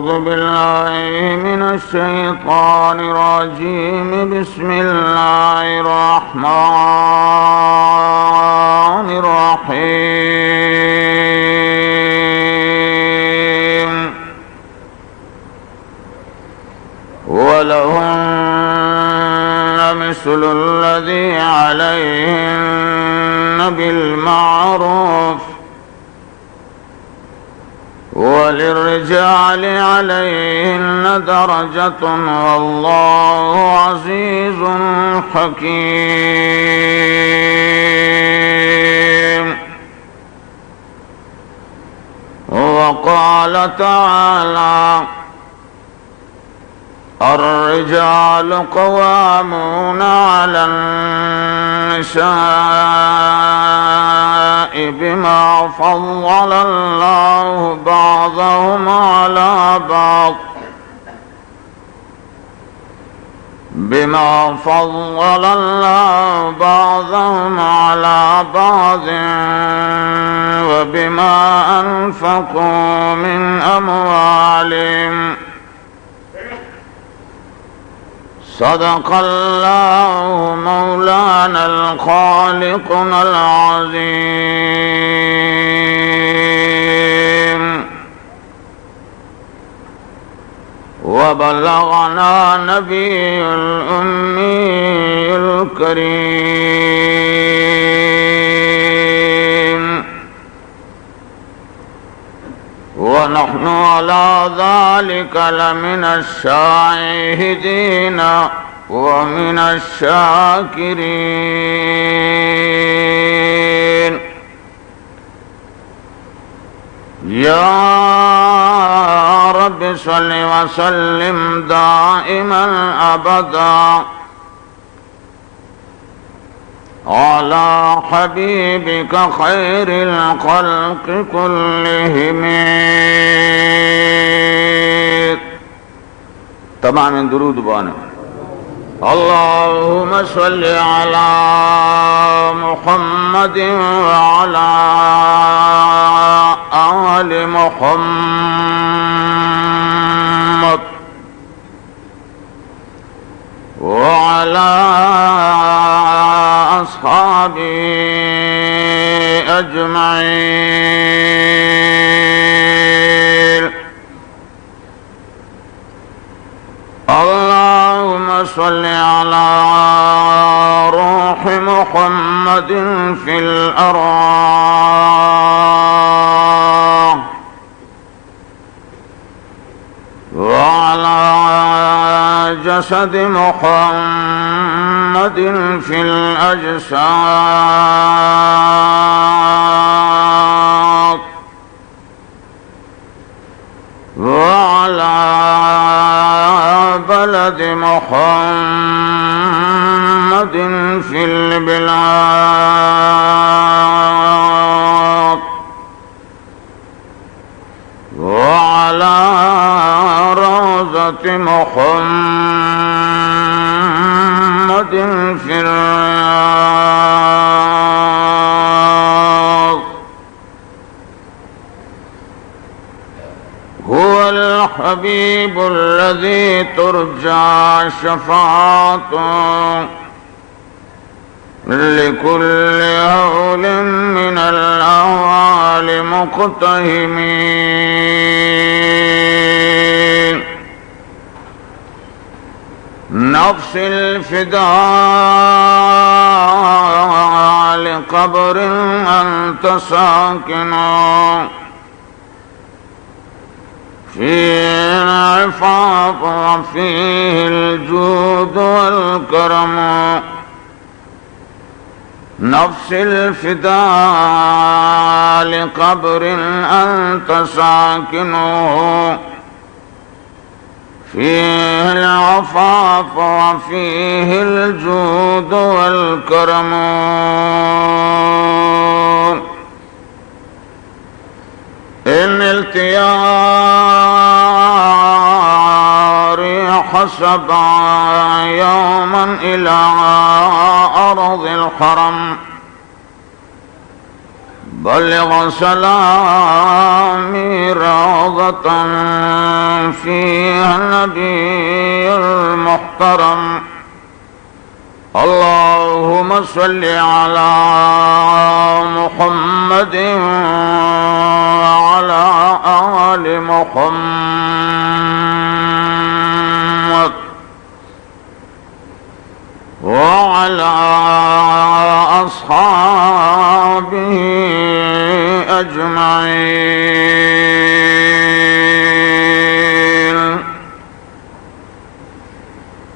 أعوذ بالله من الشيطان الرجيم. بسم الله الرحمن الرحيم. ولهن مثل الذي عليهن بالمعروف وللرجال عليهن درجة والله عزيز حكيم. وقال تعالى: الرجال قوامون على النساء بما فضل الله بعضهم على بعض وبما أنفقوا من أموالهم. صدق الله مولانا الخالقنا العظيم. وبلغنا نبي الأمي الكريم، ونحن على ذلك لمن الشاهدين ومن الشاكرين. يا رب صل وسلم دائما أبدا على حبيبك خير الخلق كلهم. تمام درود بانه. اللهم صل على محمد وعلى آل محمد وعلى أصحابه أجمعين. اللهم صل على روح محمد في الأرواح وعلى جسد محمد في الأجساد وعلى بلد محمد في البلاد وعلى روضة محمد في الرياض. هو الحبيب الذي ترجى شفاعته لكل هول من الأهوال مقتهمين. نفس الفداء لقبر أنت ساكنه فيه العفاف وفيه الجود والكرم. نفس الفداء لقبر أنت ساكنه فيه العفاف وفيه الجود والكرم. إن التياري حسب يوما إلى أرض الحرم بلغ سلامي روضة فيها النبي المحترم اللهم صل على محمد وعلى آل محمد وعلى أصحابه أجمعين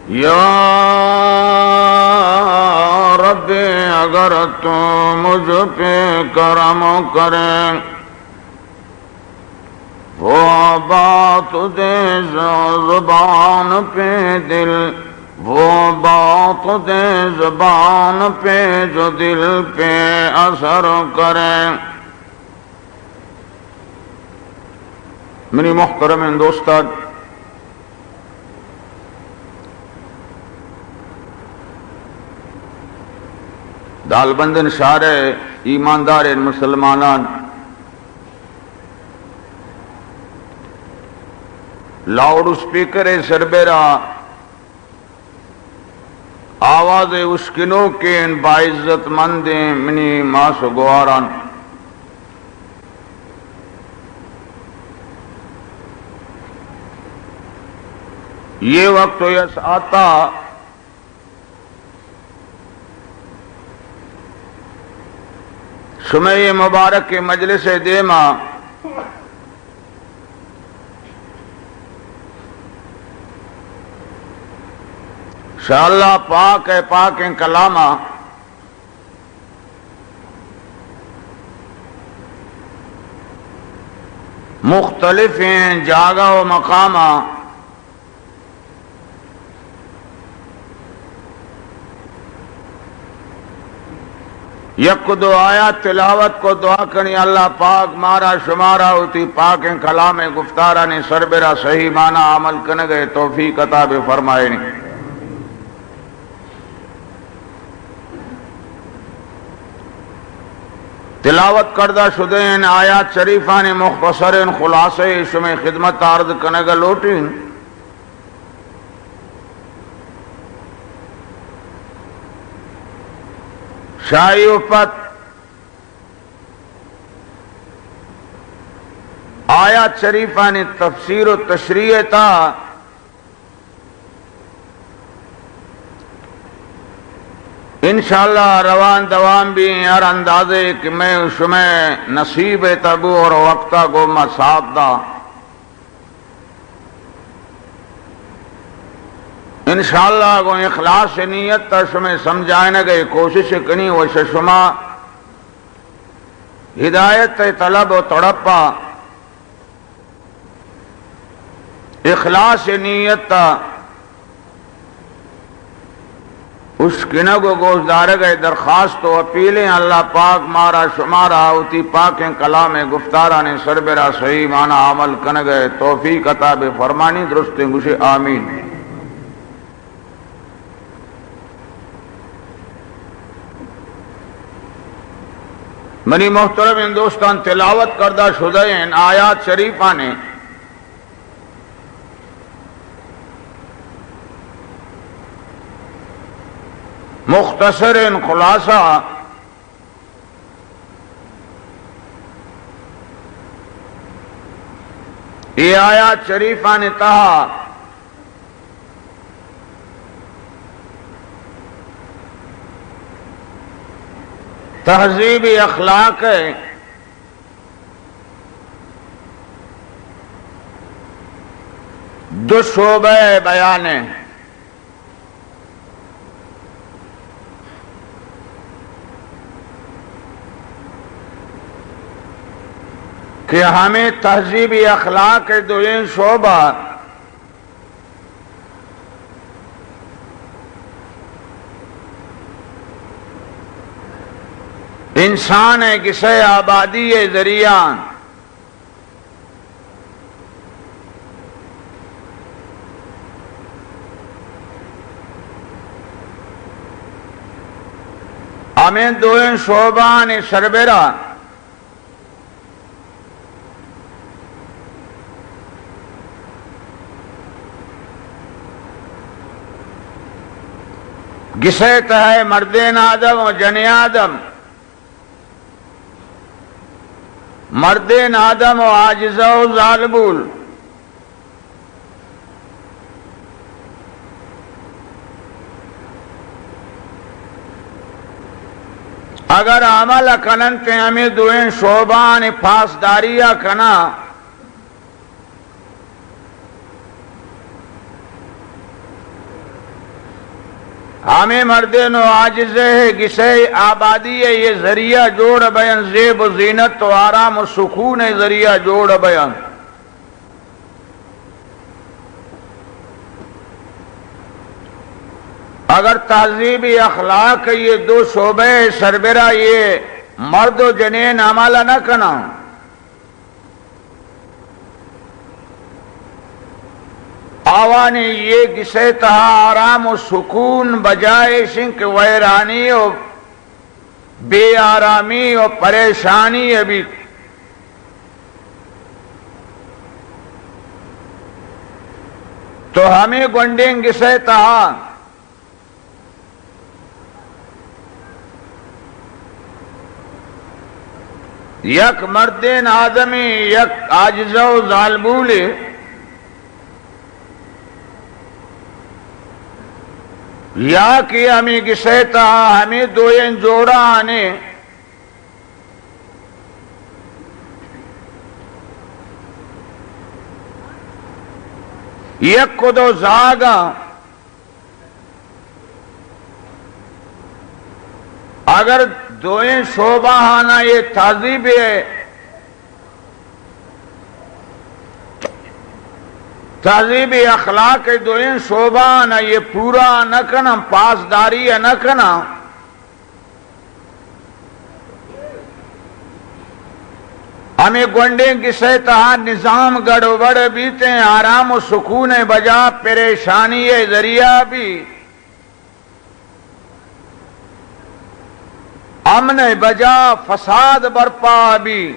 یا رب اگر تو مجھ پہ کرم کرے وہ بات دے زبان پہ دل وہ بات دے زبان پہ جو دل پہ اثر کرے. میری محترم دوستان، دال بندن شارع ایماندار مسلمانان لاؤڈ سپیکر سربیرا آواز اشکنوں کے ان باعزت مند منی ماس گواران یہ وقت یس آتا شمع مبارک کے مجلس دیما شاء اللہ پاک ہے پاک کلامہ مختلف ہیں جاگہ و مقامہ یک دو آیات تلاوت کو دعا کرنی اللہ پاک مارا شمارا ہوتی پاک کلام گفتارہ نے سربرا صحیح معنی عمل کرنے گئے توفیق عطا فرمائے نہیں. تلاوت کردہ شدین آیات شریفان مختصر خلاصے شمع خدمت عرض کرنے گا لوٹین. شاہی افت آیات شریفان تفسیر و تشریح تا انشاءاللہ روان دوام بھی ہر اندازے کہ میں شمع نصیب تبو اور وقتہ کو مساعد دا انشاءاللہ کو اخلاص نیت تا شمع سمجھائنے گئے کوشش کنی وش شما ہدایت طلب و تڑپا اخلاص نیت تا اس کنگو گوزدار گئے درخواست و اپیلیں اللہ پاک مارا شمارا ہوتی پاک کلام گفتارہ نے سربرا صحیح معنی عمل کن گئے توفیق عطا فرمانی درست گوشے آمین. منی محترم ہندوستان تلاوت کردہ شدہ ان آیات شریفہ نے مختصر خلاصہ یہ آیات شریفہ نے کہا تہذیب اخلاق ہے دو شعبہ بیان ہے. کہ ہمیں تہذیبی اخلاق کے دو شعبہ انسان ہے کسے آبادی ذریعہ ہمیں دو شعبہ نے سربراہ گسیت ہے مردین آدم و جن آدم، مردین آدم و عاجزہ و ظالبول، اگر عمل کننتے ہمیں دوئیں شعبان پاسداریہ کنا ہمیں مردین و عاجزے گسے آبادی ہے یہ ذریعہ جوڑ بیان زیب و زینت و آرام و سکون ذریعہ جوڑ بیان اگر تہذیبی اخلاق یہ دو شعبے سربراہ یہ مرد و جنین عمل نہ کنا آوانی یہ کسے تہا آرام و سکون بجائے شنک ویرانی و بے آرامی و پریشانی ابھی تو ہمیں گنڈیں کسے تہا یک مردین آدمی یک عاجزہ و ظالبولی یا کہ ہمیں گسیتا ہمیں دوئیں جوڑا آنے یک کو دو زاگا اگر دوئیں شعبہ آنا یہ تہذیب ہے تہذیب اخلاق دوئیں شعبہ آنا یہ پورا نہ کنا پاسداری نہ کنا ہمیں گونڈیں کسے تہا نظام گڑبڑ بیتے ہیں آرام و سکون بجا پریشانی ذریعہ بھی امن بجا فساد برپا بھی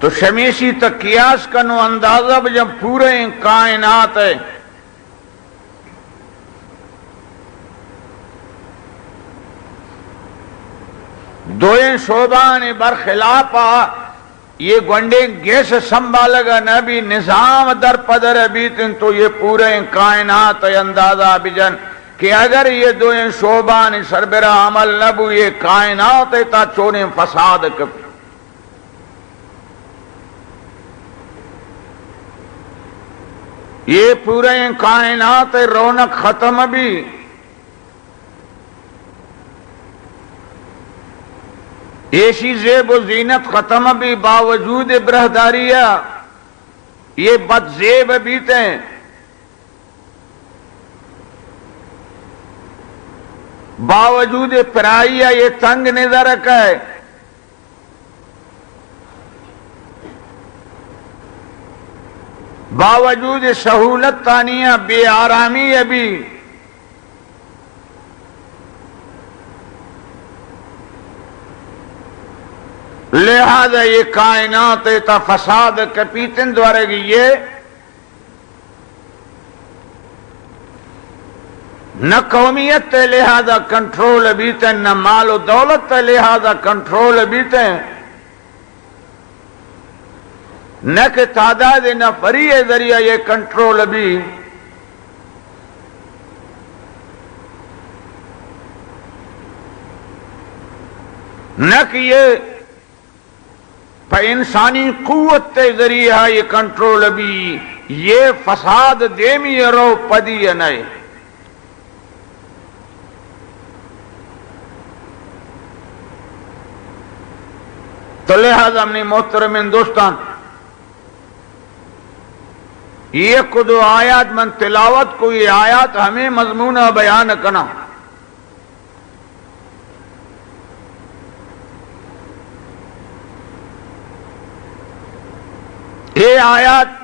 تو شمیشی تک قیاس کنو اندازہ جب پورے کائنات ہے دوئیں شعبان برخلاف یہ گونڈے گیس سنبھالگا نبی نظام در پدر بیتن تو یہ پورے کائنات اندازہ بجن کہ اگر یہ دوئیں شعبان سربراہ عمل نبو یہ کائنات تا چونیں فساد کب یہ پورے کائنات رونق ختم بھی ایسی زیب و زینت ختم بھی باوجود برہداریہ یہ بد زیب بیتیں باوجود پرائیہ یہ تنگ نظر ہے باوجود سہولت تانیہ بے آرامی ابھی لہذا یہ کائنات تا فساد کپیتن دوارے گی یہ نہ قومیت تے لہذا کنٹرول بیتن نہ مال و دولت تے لہذا کنٹرول بیتن نہ کہ تعداد نہ فری ذریعہ یہ کنٹرول بھی نہ کہ یہ انسانی قوت تے ذریعہ یہ کنٹرول بھی یہ فساد دیمی رو پدی نئے تو لہذا اپنی محترم ہندوستان یہ کدو آیات من تلاوت کو یہ آیات ہمیں مضمون بیان کرنا یہ آیات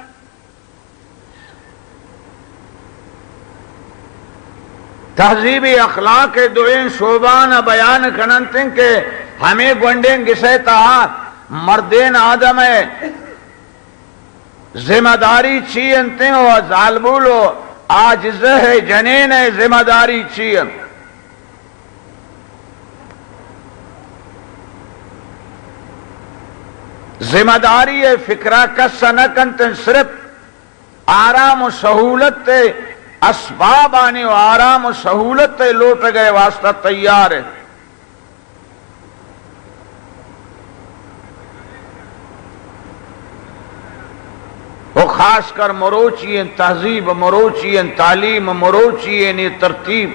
تہذیبی اخلاق دوئیں شعبان بیان کرنتے کہ ہمیں گونڈیں گسے تا مردین آدم ہے ذمہ داری چیئنتے ہو ظالبولو آجزہ جنین ذمہ داری چیئن ذمہ داری فکرہ کسا نکنتن صرف آرام و سہولت اسباب آنے و آرام و سہولت لوٹ گئے واسطہ تیار ہے وہ خاص کر مروچی تہذیب مروچی تعلیم مروچی ترتیب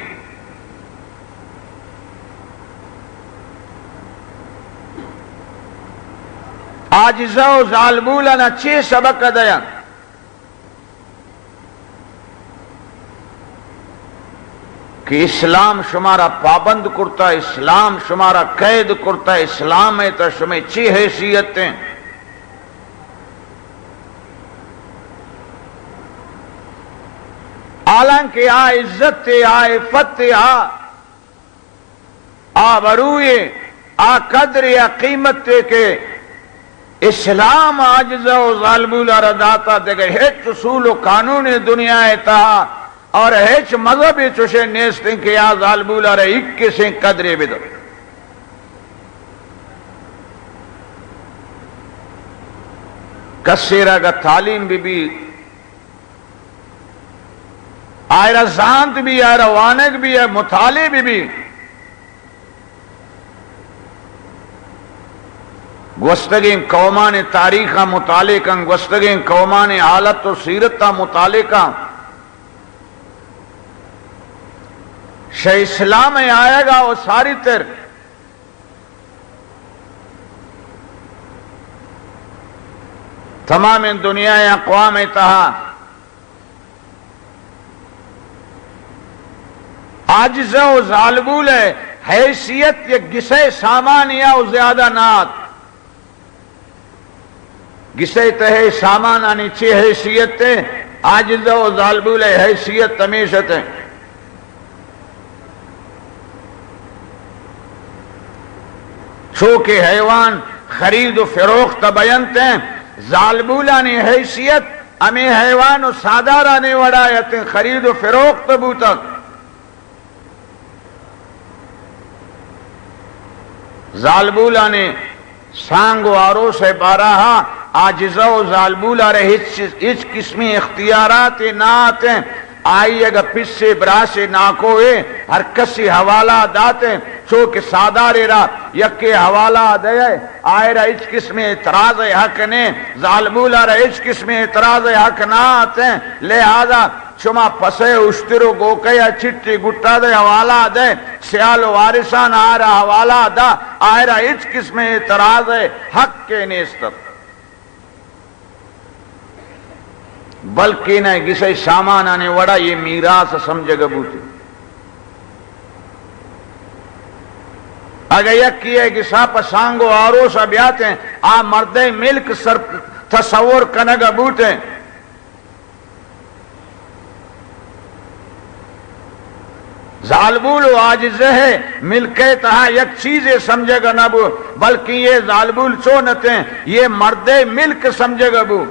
آجزہ و ظالبولنا چھ سبق دیا کہ اسلام شمارا پابند کرتا اسلام شمارا قید کرتا اسلام ہے تو شمیں چھ حیثیتیں حالانکہ آ عزت آ عفت آ بروئے آ قدر آ قیمت کے اسلام آجزہ و ظالبولا رداتا دے گئے ہیچ اصول و قانون دنیا تہا اور ہیچ مذہب چوشے نیستیں کہ آ ظالبولا رہے 21 قدرے بدو کسیرہ کا تعلیم بھی آئرہ زانت بھی آئرہ وانک بھی ہے مطالب بھی گوستگیں قومان تاریخہ مطالعہ گوستگیں قومان حالت و سیرتہ مطالعہ شہ اسلام میں آئے گا وہ ساری تر تمام دنیا اقوام تہا عاجزہ و ظالبول ہے حیثیت یہ گسے سامانیہ و زیادہ نات گسے تہے سامان آنی چھ حیثیت تے عاجزہ و ظالبول ہے حیثیت تمیشت ہے چونکہ حیوان خرید و فروخت بیانتے ہیں ظالبولانی حیثیت ہمیں حیوان و سادارانی وڑایتیں خرید و فروخت بوتک ظالبولانی سانگ و آروس باراہا آجزہ و ظالبولا رہے اس قسمی اختیارات نات ہیں آئی اگر پس سے برا سے ناکوئے ہر کسی حوالہ داتے چونکہ سادارے را یکی حوالہ دے آئے را اس قسم اعتراض حق نے ظالبولا را اس قسم اعتراض حق نات ہیں لہذا شما پسے اشترو گوکیا چھٹی گٹا دے حوالہ دے سیال وارثان آرہ حوالہ دا آئے را اس قسم اعتراض حق کے نیستر بلکہ نہ کسی سامان آنے وڑا یہ میراث سمجھے گا بوتی اگر یک کیے کہ ساپا سانگو آروسا بیاتے ہیں آ مردے ملک سر تصور کنگا بوتے ہیں ظالبول و عاجزہ ہے ملکے تہا یک چیزیں سمجھے گا نہ بو بلکہ یہ ظالبول چونتے ہیں یہ مردے ملک سمجھے گا بو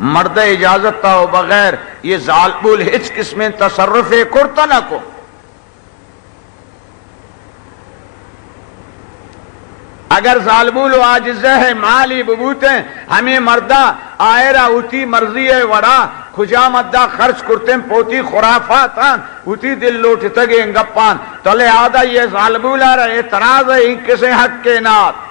مرد اجازت تا ہو بغیر یہ ظالبول ہچ قسم تصرف کرتا نہ کو اگر ظالبول و عاجزہ ہے مالی ببوتے ہمیں مردہ آئرہ ہوتی مرضی ہے وڑا کھجا مدہ خرچ کرتے ہیں پوتی خرافات ہوتی دل لوٹتے گے انگپان تو لہذا یہ ظالبول آ رہا اعتراض ہے ان کسے حق کے نات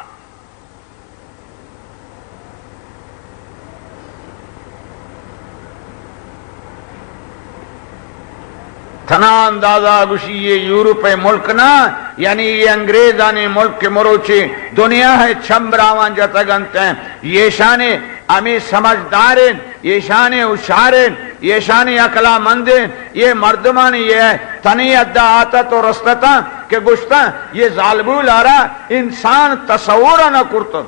تھنا اندازہ گوشی یہ یورپ ملک نا یعنی یہ انگریزانی ملک کے مروچی دنیا ہے چھمبراوان جاتا گنتے ہیں یہ شانے ہمیں سمجھداریں یہ شانے اشاریں یہ شانے اقلا مندیں یہ مردمانی یہ ہے تنی ادھا آتا تو رستتا کہ گشتا یہ ظالبول آ رہا انسان تصور نہ کرتا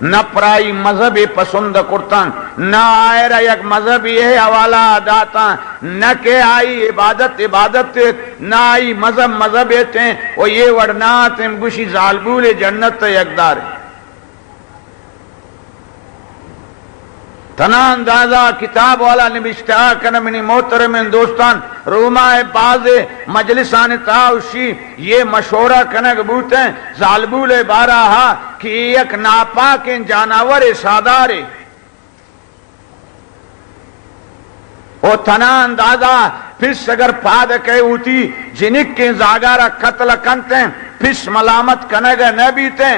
نہ پرائی مذہبی پسند کرتن، نہ آئرہ یک مذہبی ہے حوالہ داتا، نہ کہ آئی عبادت نہ آئی مذہب تھیں، وہ یہ ورنات ہم گوشی زالبول جنت یکدار ہے۔ تنا اندازہ کتاب والا نبشتہ کرنا منی محترم دوستان روما باز مجلسان تاوشی یہ مشورہ کنگ بوتے زالبول بارہا کہ یک ناپاک جانور سادارے او تنا اندازہ پھس اگر پاد کہے ہوتی جنک کے زاگارہ قتل کنتے پھس ملامت کنگ نبیتے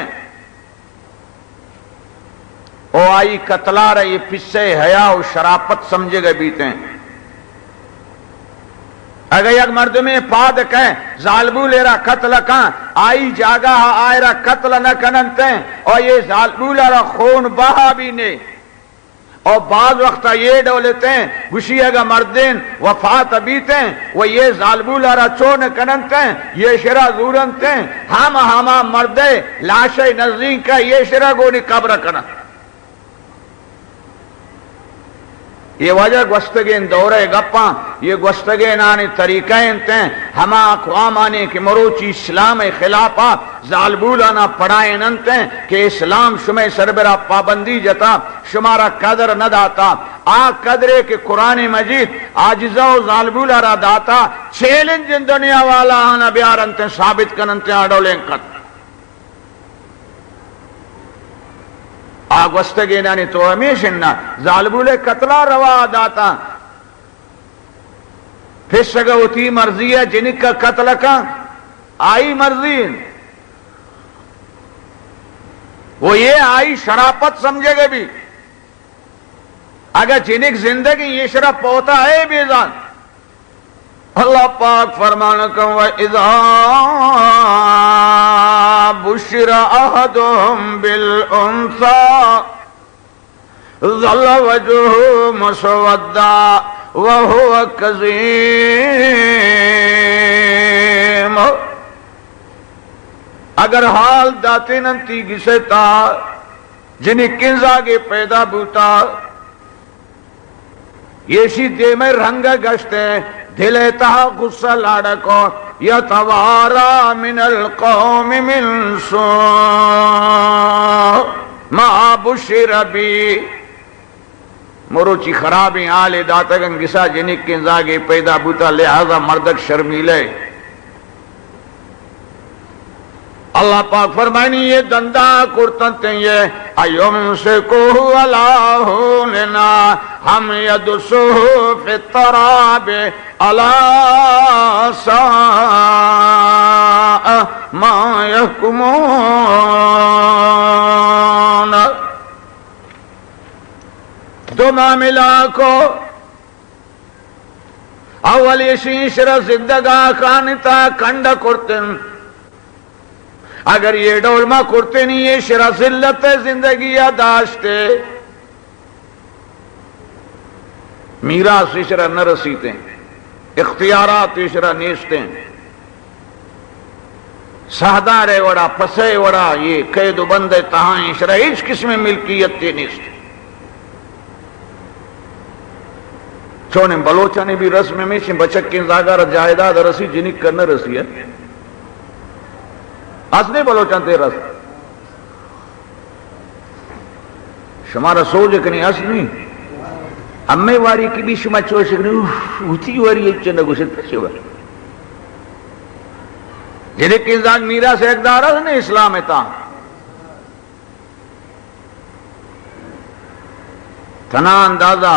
او آئی قتلا رہی پسے حیا و شرافت سمجھے گئے بیتے ہیں۔ اگر یک مرد میں پاد کہیں ظالبو لیرا قتل کن آئی جاگا آئی را قتل نہ کننتے ہیں اور یہ ظالبو لیرا خون بہا بھی نہیں، اور بعض وقت یہ ڈولتے ہیں گوشی اگر مردین وفات بیتے ہیں وہ یہ ظالبو لیرا چون کننتے ہیں یہ شرع زورنتے ہیں ہما مردے لاشے نزدین کا یہ شرع گونی قبر کنن۔ یہ وجہ گوستگین دورے گپاں یہ گوستگین آنے طریقہ انتے ہیں ہما اقوام آنے کہ مروچی اسلام خلافہ ظالبولانا پڑھائیں انتے ہیں کہ اسلام شمع سربرہ پابندی جتا شمارا قدر نہ داتا آ قدرے کہ قرآن مجید آجزہ و ظالبولا را داتا چیلنج دنیا والا آنا بیار انتے ثابت کننتے آڈولیں قد آگوستگینانی تو ہمیشنہ ظالبول قتلہ روا داتا پھر سگا ہوتی مرضی ہے جنک کا قتل کا آئی مرضی وہ یہ آئی شرافت سمجھے گے بھی اگر جنک زندگی یہ شرف پوتا ہے بیزان اللہ پاک فرمانکم وَإِذَا بُشِّرَ أَحَدُهُمْ بِالْأُنْثَى ظَلَّ وَجْهُهُ مُسْوَدًّا وَهُوَ كَظِيمٌ اگر حال داتے ننتی گسے تا جنہیں کنزا کے پیدا بوتا یہ دے میں رنگ گشتے دلتا غصہ لاڑکو یتوارا من القوم من سوء ما بشر بی مروچی خرابی آلے داتگن گسا جنک کے زاگے پیدا بوتا لہذا مردک شرمیلے اللہ پاک فرمائنی یہ دندہ کرتنتے یہ ایوم سے کوہو الہوننا ہم یدسوہو فی التراب علا ساء ما یحکمون دو معاملہ کو اولی شیشر زندگا خانتا کنڈ کرتن اگر یہ ڈولما کرتے نہیں یہ شرع ذلت زندگی یاداشتے میراث شرع نہ رسیتے اختیارات شرع نیستے سہدارے وڑا پسے وڑا یہ قید و بندے تہائیں شرع اس قسم ملکیت تے نیستے چونے بلوچانے بھی رسم میں سے بچک کی زاگار جائداد رسی جنک کرنا رسی ہے اصلی بلوچان تے رس شمارا سوچ کنی اصلی امی واری کی بھی شما چوش کنی اوتی واری ایک چندہ گوشت پچھے واری جنہیں کی زاگ میرا سے ایک دارہ نے اسلام تا تنا اندازہ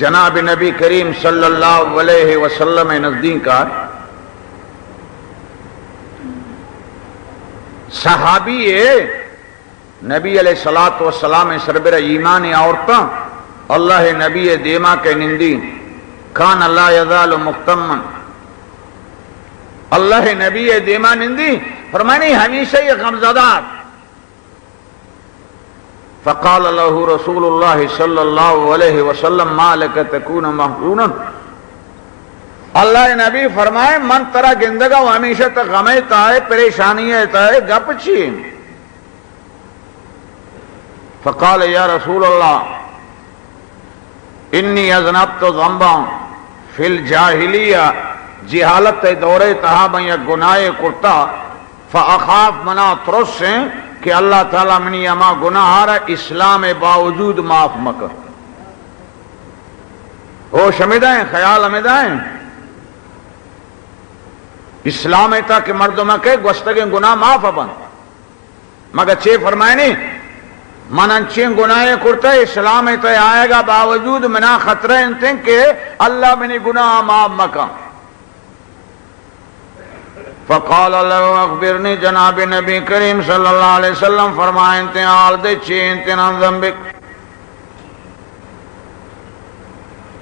جناب نبی کریم صلی اللہ علیہ وسلم نزدین کا صحابی نبی علیہ السلام سربر ایمان عورتاں اللہ نبی دیما کے نندی کان اللہ یزال مختمن اللہ نبی دیما نندی فرمانی ہمیشہ یہ غمزدار فقال له رسول اللہ صلی اللہ علیہ وسلم ما لک تکون محزونا اللہ نبی فرمائے من ترہ گندگا وہ ہمیشہ تک غمیتا ہے پریشانی ہے گپ چین فقال یا رسول اللہ انی اذنبت ذنبا فی الجاہلیہ، جہالت دورے تہا میں یک گناہ کرتا، فاخاف منا ترس سے کہ اللہ تعالیٰ منی اما گناہ رہا اسلام باوجود معاف مکر. ہوش میں دائیں، خیال میں دائیں، اسلام تا کہ مردمہ کے گوستگیں گناہ معاف بند، مگر چھے فرمائے نہیں من انچین گناہ کرتا اسلام تا آئے گا باوجود منا خطرہ انتیں کہ اللہ منی گناہ معاف مکا. فقال اللہ اخبرنی، جناب نبی کریم صلی اللہ علیہ وسلم فرمائے انتیں آل دے چھے انتیں عن ذنبک.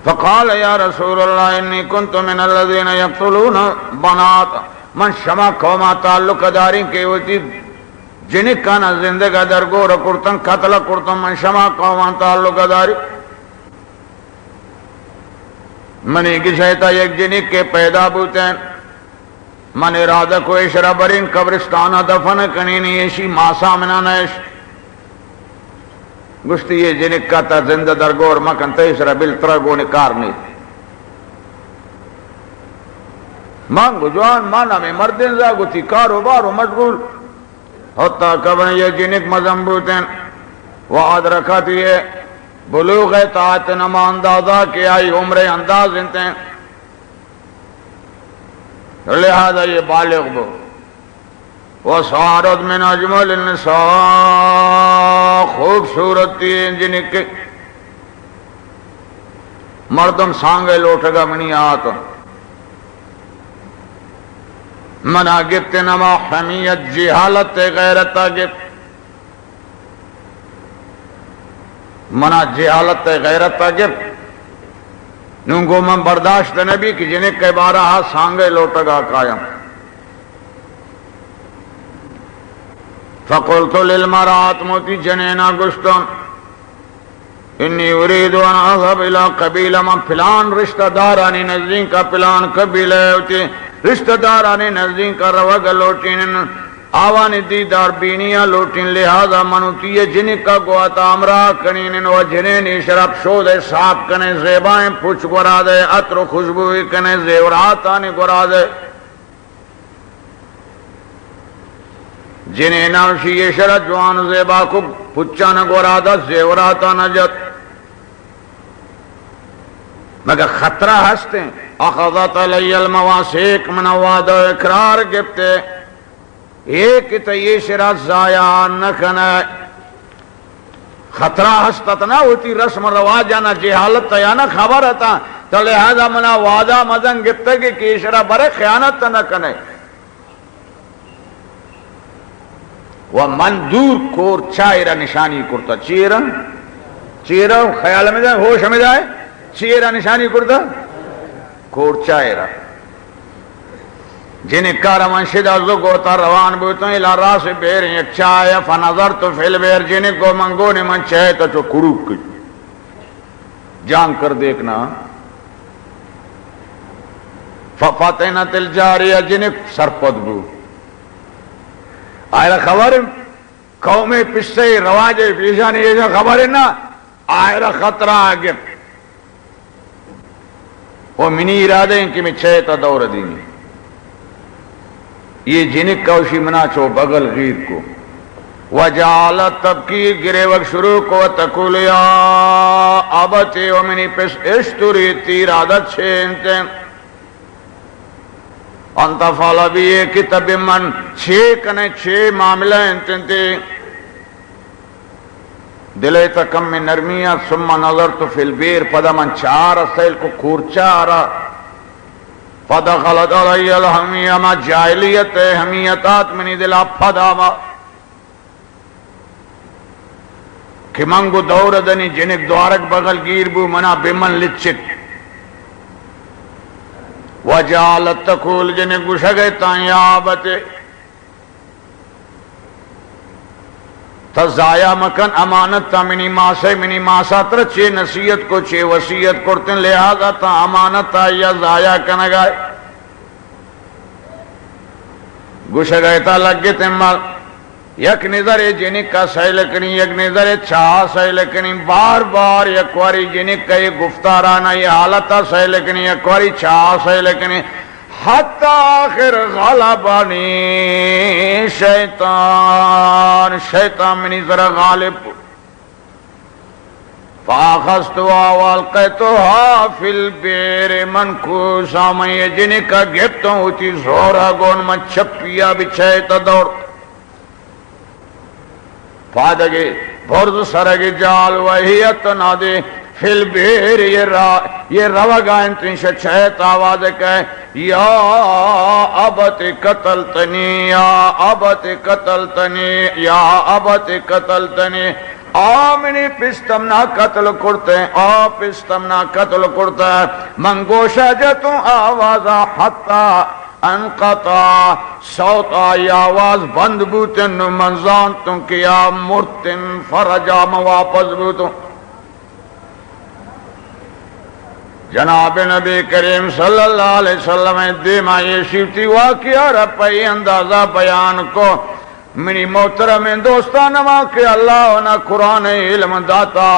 فقال یا رسول اللہ انی کنت من الذین یقتلون بنات، من شما قوما تعلق داری کے ہوتی جنک کانا زندگا درگور کرتن قتل کرتن، من شما قوما تعلق داری منی گشیتا یک جنک کے پیدا بوتے ہیں، من ارادہ کو اشرا برین قبرستانہ دفن کنینی ایشی ماسا منانیش گشتی یہ جنک کا تا زندہ درگور مکن تیسرا بالترگو نکارنی مانگو جوان مانا میں مردین زاگو تی کاروبارو مشغول حتی کبن یہ جنک مزمبوتین وعد رکھا تھی ہے بلوغ طاعت نما اندازہ کہ آئی عمر انداز انتیں، لہذا یہ بالغ بو. وَصَارَتْ مِنْ أَجْمَلِ النِّسَاءِ، خوبصورت تھی جنک کے مردم سانگے لوٹگا منی آتا منا گفت نما حمیت جہالت غیرت گفت، منا جہالت غیرت گفت نونگو من برداشت نبی کی جنک کے بارہ سانگے لوٹگا قائم. فقلت للمرات موتی جنینا گشتم انی اريد ان اذهب الى قبیلہ، من فلان رشتہ دارانی نزدین کا فلان قبیلہ ہوتی رشتہ دارانی نزدین کا روگ لوٹین آوانی دیدار بینیاں لوٹین، لہذا منوتی جنک کا گواتا امراہ کنین و جنین شراب شود صاحب کنے زیبائیں پوچھ گورا دے عطر و خوشبوئی کنے زیورات آنی گورا دے جنہیں نامشی یہ شرط جوان زیبا کو پچانا گورادا زیوراتا نجت، مگر خطرہ ہستے اخذت علی المواسیق من وعد اقرار گفتے ایک تا یہ شرط ضائع نکنے، خطرہ ہستت نہ ہوتی رسم رواجانا جہالت تیانا خبر ہوتا تو لہذا منا وعدہ مدن گفتے کہ یہ شرط برے خیانت نکنے. وہ من دور کور چائرہ نشانی کرتا، چیرہ خیال میں جائے ہوش میں جائے چیرہ نشانی کرتا کور چائرہ جنہیں کارا منشدہ زگوتا روان بوتا الہ راس بیر یک چائے فنظرت فی البیر جنہیں کو منگو نے من چاہے تا چو کروک کی جان کر دیکھنا. ففتنت الجاریہ جنہیں سرپد بو آئرہ خبر قوم پشتے رواج پیشانی یہ خبر ہے نا آئرہ خطرہ آگے وہ منی ارادے ان کی میں چھتا دور دینی یہ جنک کوشی منا چو بغل غیر کو وجعلت تبکیر گرے وقت شروع کو تقول یا آبتی ومنی پس اشتری تیر عادت چھے انتیں انتا فالا بھی یہ کتب من چھے کنے چھے معاملہ انتنتے دلے تکم میں نرمیت ثم نظرت فی البیر پدا من چارا سیل کو کورچارا فدخلت علی الحمیہ ما جاہلیت حمیتات منی دلا پدا ما کہ منگو دور دنی جنک دوارک بغل گیر بو منا بمن لچک وجعلت تقول جنہیں گوشہ گئے تائیں آبتے تزایا مکن امانت تا منی ماسا تر چھے نصیت کو چھے وسیعت کرتن لہذا تا امانت تا یا زایا کنگائے گوشہ گئے تا لگ گئے تن مال یک نظر جنک کا سیل کنی یک نظر چاہ سیل کنی بار بار یک واری جنک کا یہ گفتارانا یہ حالتا سیل کنی یک واری چاہ سیل کنی حتی آخر غالبانی شیطان منی ذرا غالب فاخذتها والقيتها في البئر منكوسا میں یہ جنک کا گپتا ہوتی زورا گون من چھپیا بچھائیتا دور فادگی برد سرگی جال وحیت نادی فی البئر یہ روگا انتن شچھیت آواز کہے یا ابت قتلتنی یا ابت قتلتنی یا ابت قتلتنی آمنی پستمنا قتل کرتے ہیں پستمنا قتل کرتا ہے منگوشہ جتوں آوازا حتی انقطع صوت آئی آواز بند بوتن منزان تم کیا مرتن فرجا مواپس بوتن جناب نبی کریم صلی اللہ علیہ وسلم دیما یہ شیفتی واقعہ رپئی اندازہ بیان کو منی محترم دوستان واقع اللہ ونا قرآن علم داتا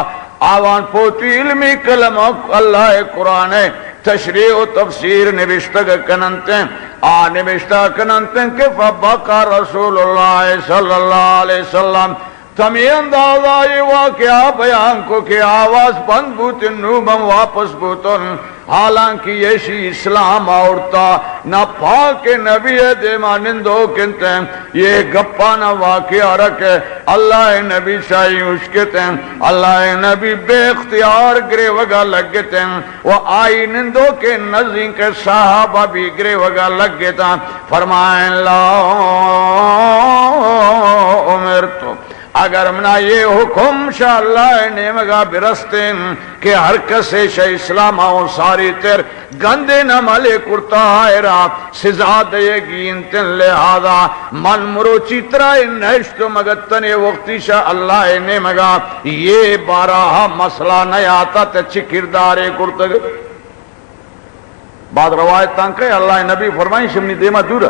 آوان پوتی علمی کلم اللہ قرآن تشریح و تفسیر نوشتگ کننتے نوشتہ کننتے کہ فبقى رسول اللہ صلی اللہ علیہ وسلم تمہیں اندازہ یہ واقعہ بیان کو کہ آواز بند بوتن نوبم واپس بوتن حالانکہ یہ اسلام آورتا نہ پاک نبی دیمانندو کنتے ہیں یہ گپانا واقعہ رکھے اللہ نبی شاہی اشکتے ہیں اللہ نبی بے اختیار گرے وگا لگتے ہیں وہ آئی نندو کے نزدیک کے صحابہ بھی گرے وگا لگتا فرمائیں لا امرتو اگر منا یہ حکم شاء اللہ نے مگا برستین کہ ہر کسے شاہ اسلام آؤں ساری تیر گندے نہ ملے کرتا آئرہ سزا دے گی انتن لہذا من مروچی ترائے نشتو مگتن وقتی شاہ اللہ نے مگا یہ بارہ مسئلہ نہیں آتا تچھی کردارے کرتا گئے بعد روایت تانکہ اللہ نبی فرمائیں شمنی دیما دورا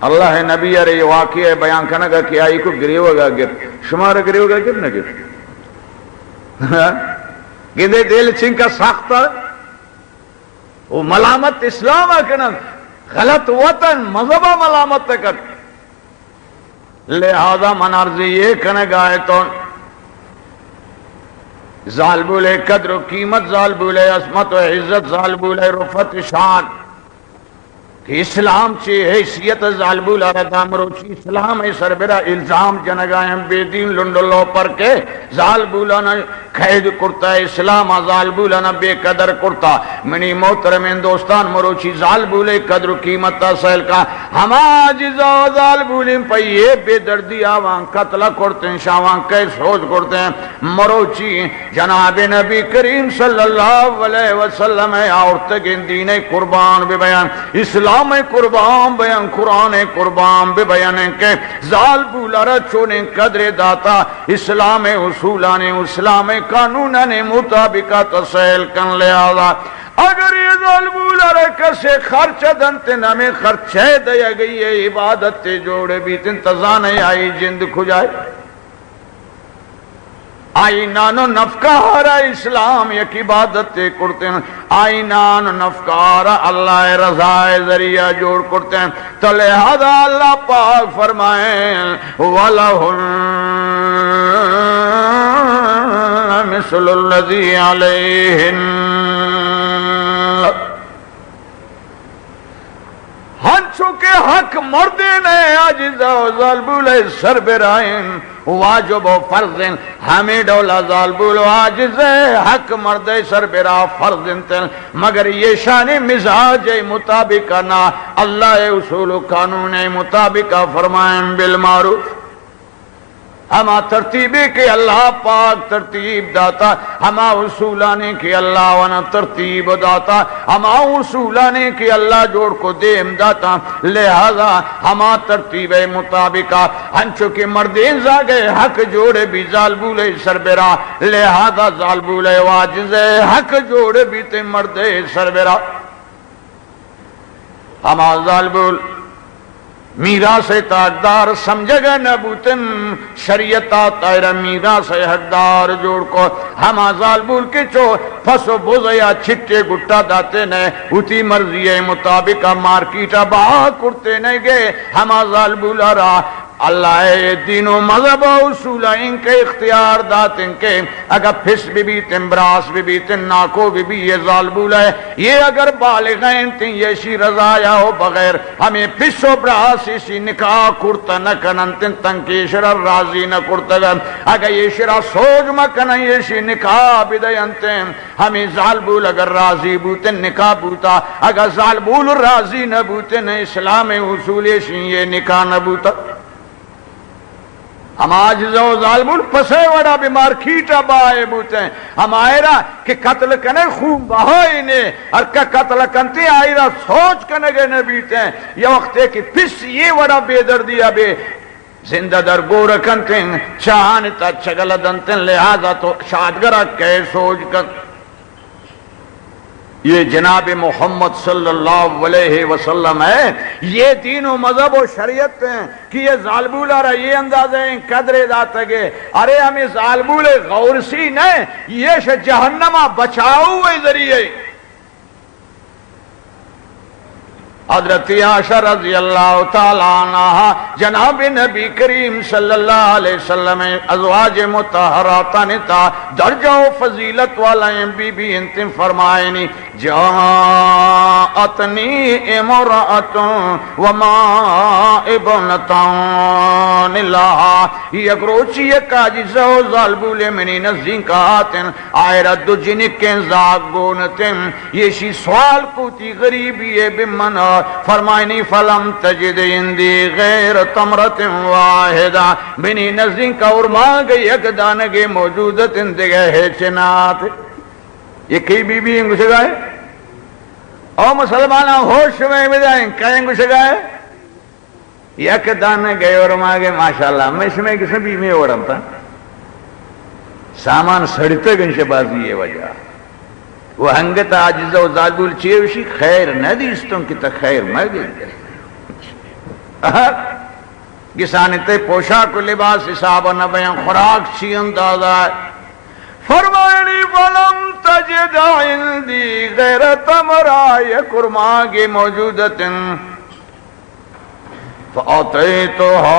اللہ نبی ارے یہ واقعہ بیان کرنا گا کہ آئی کو گریو گا گر شمار گریو گا گر نہ گر گندے دل چنکا ساختہ وہ ملامت اسلام کنا غلط وطن مذہبہ ملامت کر لہذا منارضی یہ کنا گائے تو ظالبولے قدر و قیمت ظالبولے عظمت و عزت ظالبولے رفت شان کہ اسلام چی حیثیت ظالبول آرہتا مروچی اسلام ہے سربرہ الزام جنگائیں بے دین لنڈلو پر کے ظالبولانا قید کرتا ہے اسلام ظالبولانا بے قدر کرتا منی محترم دوستان مروچی ظالبولے قدر قیمت سہل کا ہما عجزہ و ظالبولیں پہ یہ بے دردی آوان قتل کرتے ہیں شاوان کیس سوچ کرتے ہیں مروچی جناب نبی کریم صلی اللہ علیہ وسلم آورتگ دین قربان بے بیان اسلام قربان بیان قرآن قربان بے بیان کے ظالبولا رچونے قدر داتا اسلام اصولان اسلام قانونان مطابقہ تسہیل کن لے آدھا اگر یہ ظالبولا رکھے خرچ دنتے نمی خرچے دیا گئی ہے عبادت جوڑے بھی تنتظانے آئی جند کھجائے آئینان و نفکارا اسلام یک عبادت کرتے ہیں آئینان و نفکارا اللہ رضا ذریعہ جوڑ کرتے ہیں تو لہذا اللہ پاک فرمائیں وَلَهُنَّ مِثْلُ الَّذِي عَلَيْهِنَّ ہنچو کے حق مردین عاجزہ و ظالبول سربرائن واجب و فرض ہمیں دولا ظالبول عاجز حق مرد سربراہ فرض تل مگر یہ شان مزاج مطابق نہ اللہ اصول و قانون مطابق فرمائیں بالمعروف ہما ترتیبی کہ اللہ پاک ترتیب داتا ہما اصولانے کہ اللہ وانا ترتیب داتا ہما اصولانے کہ اللہ جوڑ کو دیم داتا لہذا ہما ترتیب مطابقہ ہنچو کہ مردین زاگے حق جوڑے بھی ظالبول سربراہ لہذا ظالبول واجز حق جوڑے بھی تے مرد سربراہ ہما ظالبول میراث تاجدار سمجھے گا نبوتن شریعتا تائرہ میراث حقدار جوڑ کو ہم آزال بول کے چو پھسو بوزیا چھٹے گٹا داتے نے اتی مرضی مطابق مارکیٹا باہا کرتے نہیں گئے ہم آزال بولا رہا اللہ دین و مذہب و اصول ان کے اختیار دات ان کے اگر پھس بھی تمبراس بھی ناکو بھی یہ ظالبول ہے یہ اگر بالغین تن یہ شی رضایا ہو بغیر ہمیں پھس و براس اسی نکاح کرتا نکنن تن تنکی شرع راضی نہ کرتا گا اگر یہ شرع سوج مکنن یہ شی نکاح بدینتن ہمیں ظالبول اگر راضی بوتن نکاح بوتا اگر ظالبول راضی نہ بوتن اسلام اصول شی یہ نکاح نہ بوتا ہم آج زو ظالمون پسے وڑا بیمار کھیٹا بائے بوتے ہیں ہم آئیرا کہ قتل کنے خون بہائی نے اور کہ قتل کنتے آئیرا سوچ کنے گے نبیتے ہیں یہ وقت ہے کہ پس یہ وڑا بے دردیا بے زندہ در گور کنتے ہیں چاہانتا چگل دنتے ہیں لہذا تو شادگرہ کہے سوچ کر یہ جناب محمد صلی اللہ علیہ وسلم ہے یہ دین و مذہب و شریعت ہیں کہ یہ ظالبول آ رہا یہ اندازہ ہیں قدر ذات ہے ارے ہمیں ظالبول غور سی نہیں یہ جہنمہ بچاؤ ہوئے ذریعے حضرت عائشہ رضی اللہ تعالیٰ عنہ جناب نبی کریم صلی اللہ علیہ وسلم ازواج مطہرات نتا درجہ و فضیلت والا بی بی انتم فرمائنی جاءتنی امرأت وما ابنتان لہا یک روچی یک آجزہ و ظالبول منی نزدین کا آتن آئرد دو جنکیں زاگ گونتن یہ شی سوال کو تی غریبی بمنا فرمائنی فلم تجد اندی غیر تمرت واحدہ بنی نزدین کا ارمان گئی یک دانگے موجودت اندگے ہے چنات یہ کئی بی بی انگو شگائے او مسلمانہ ہوش میں بدائیں کہیں انگو شگائے یک دانگے ارمان گئی ماشاءاللہ میں اس میں کسی بی میں اورم تھا سامان سڑتے گنش بازی یہ وجہ وہ ہنگت آجزہ و ظالبول چیوشی خیر نہ دیستوں کی تا خیر مگل گسانتے پوشاک و لباس حساب نہ بیان خوراک چی اندازہ فرمائنی فلم تجد عندی غیر تمرائی کرماغی موجودت فأعطيتها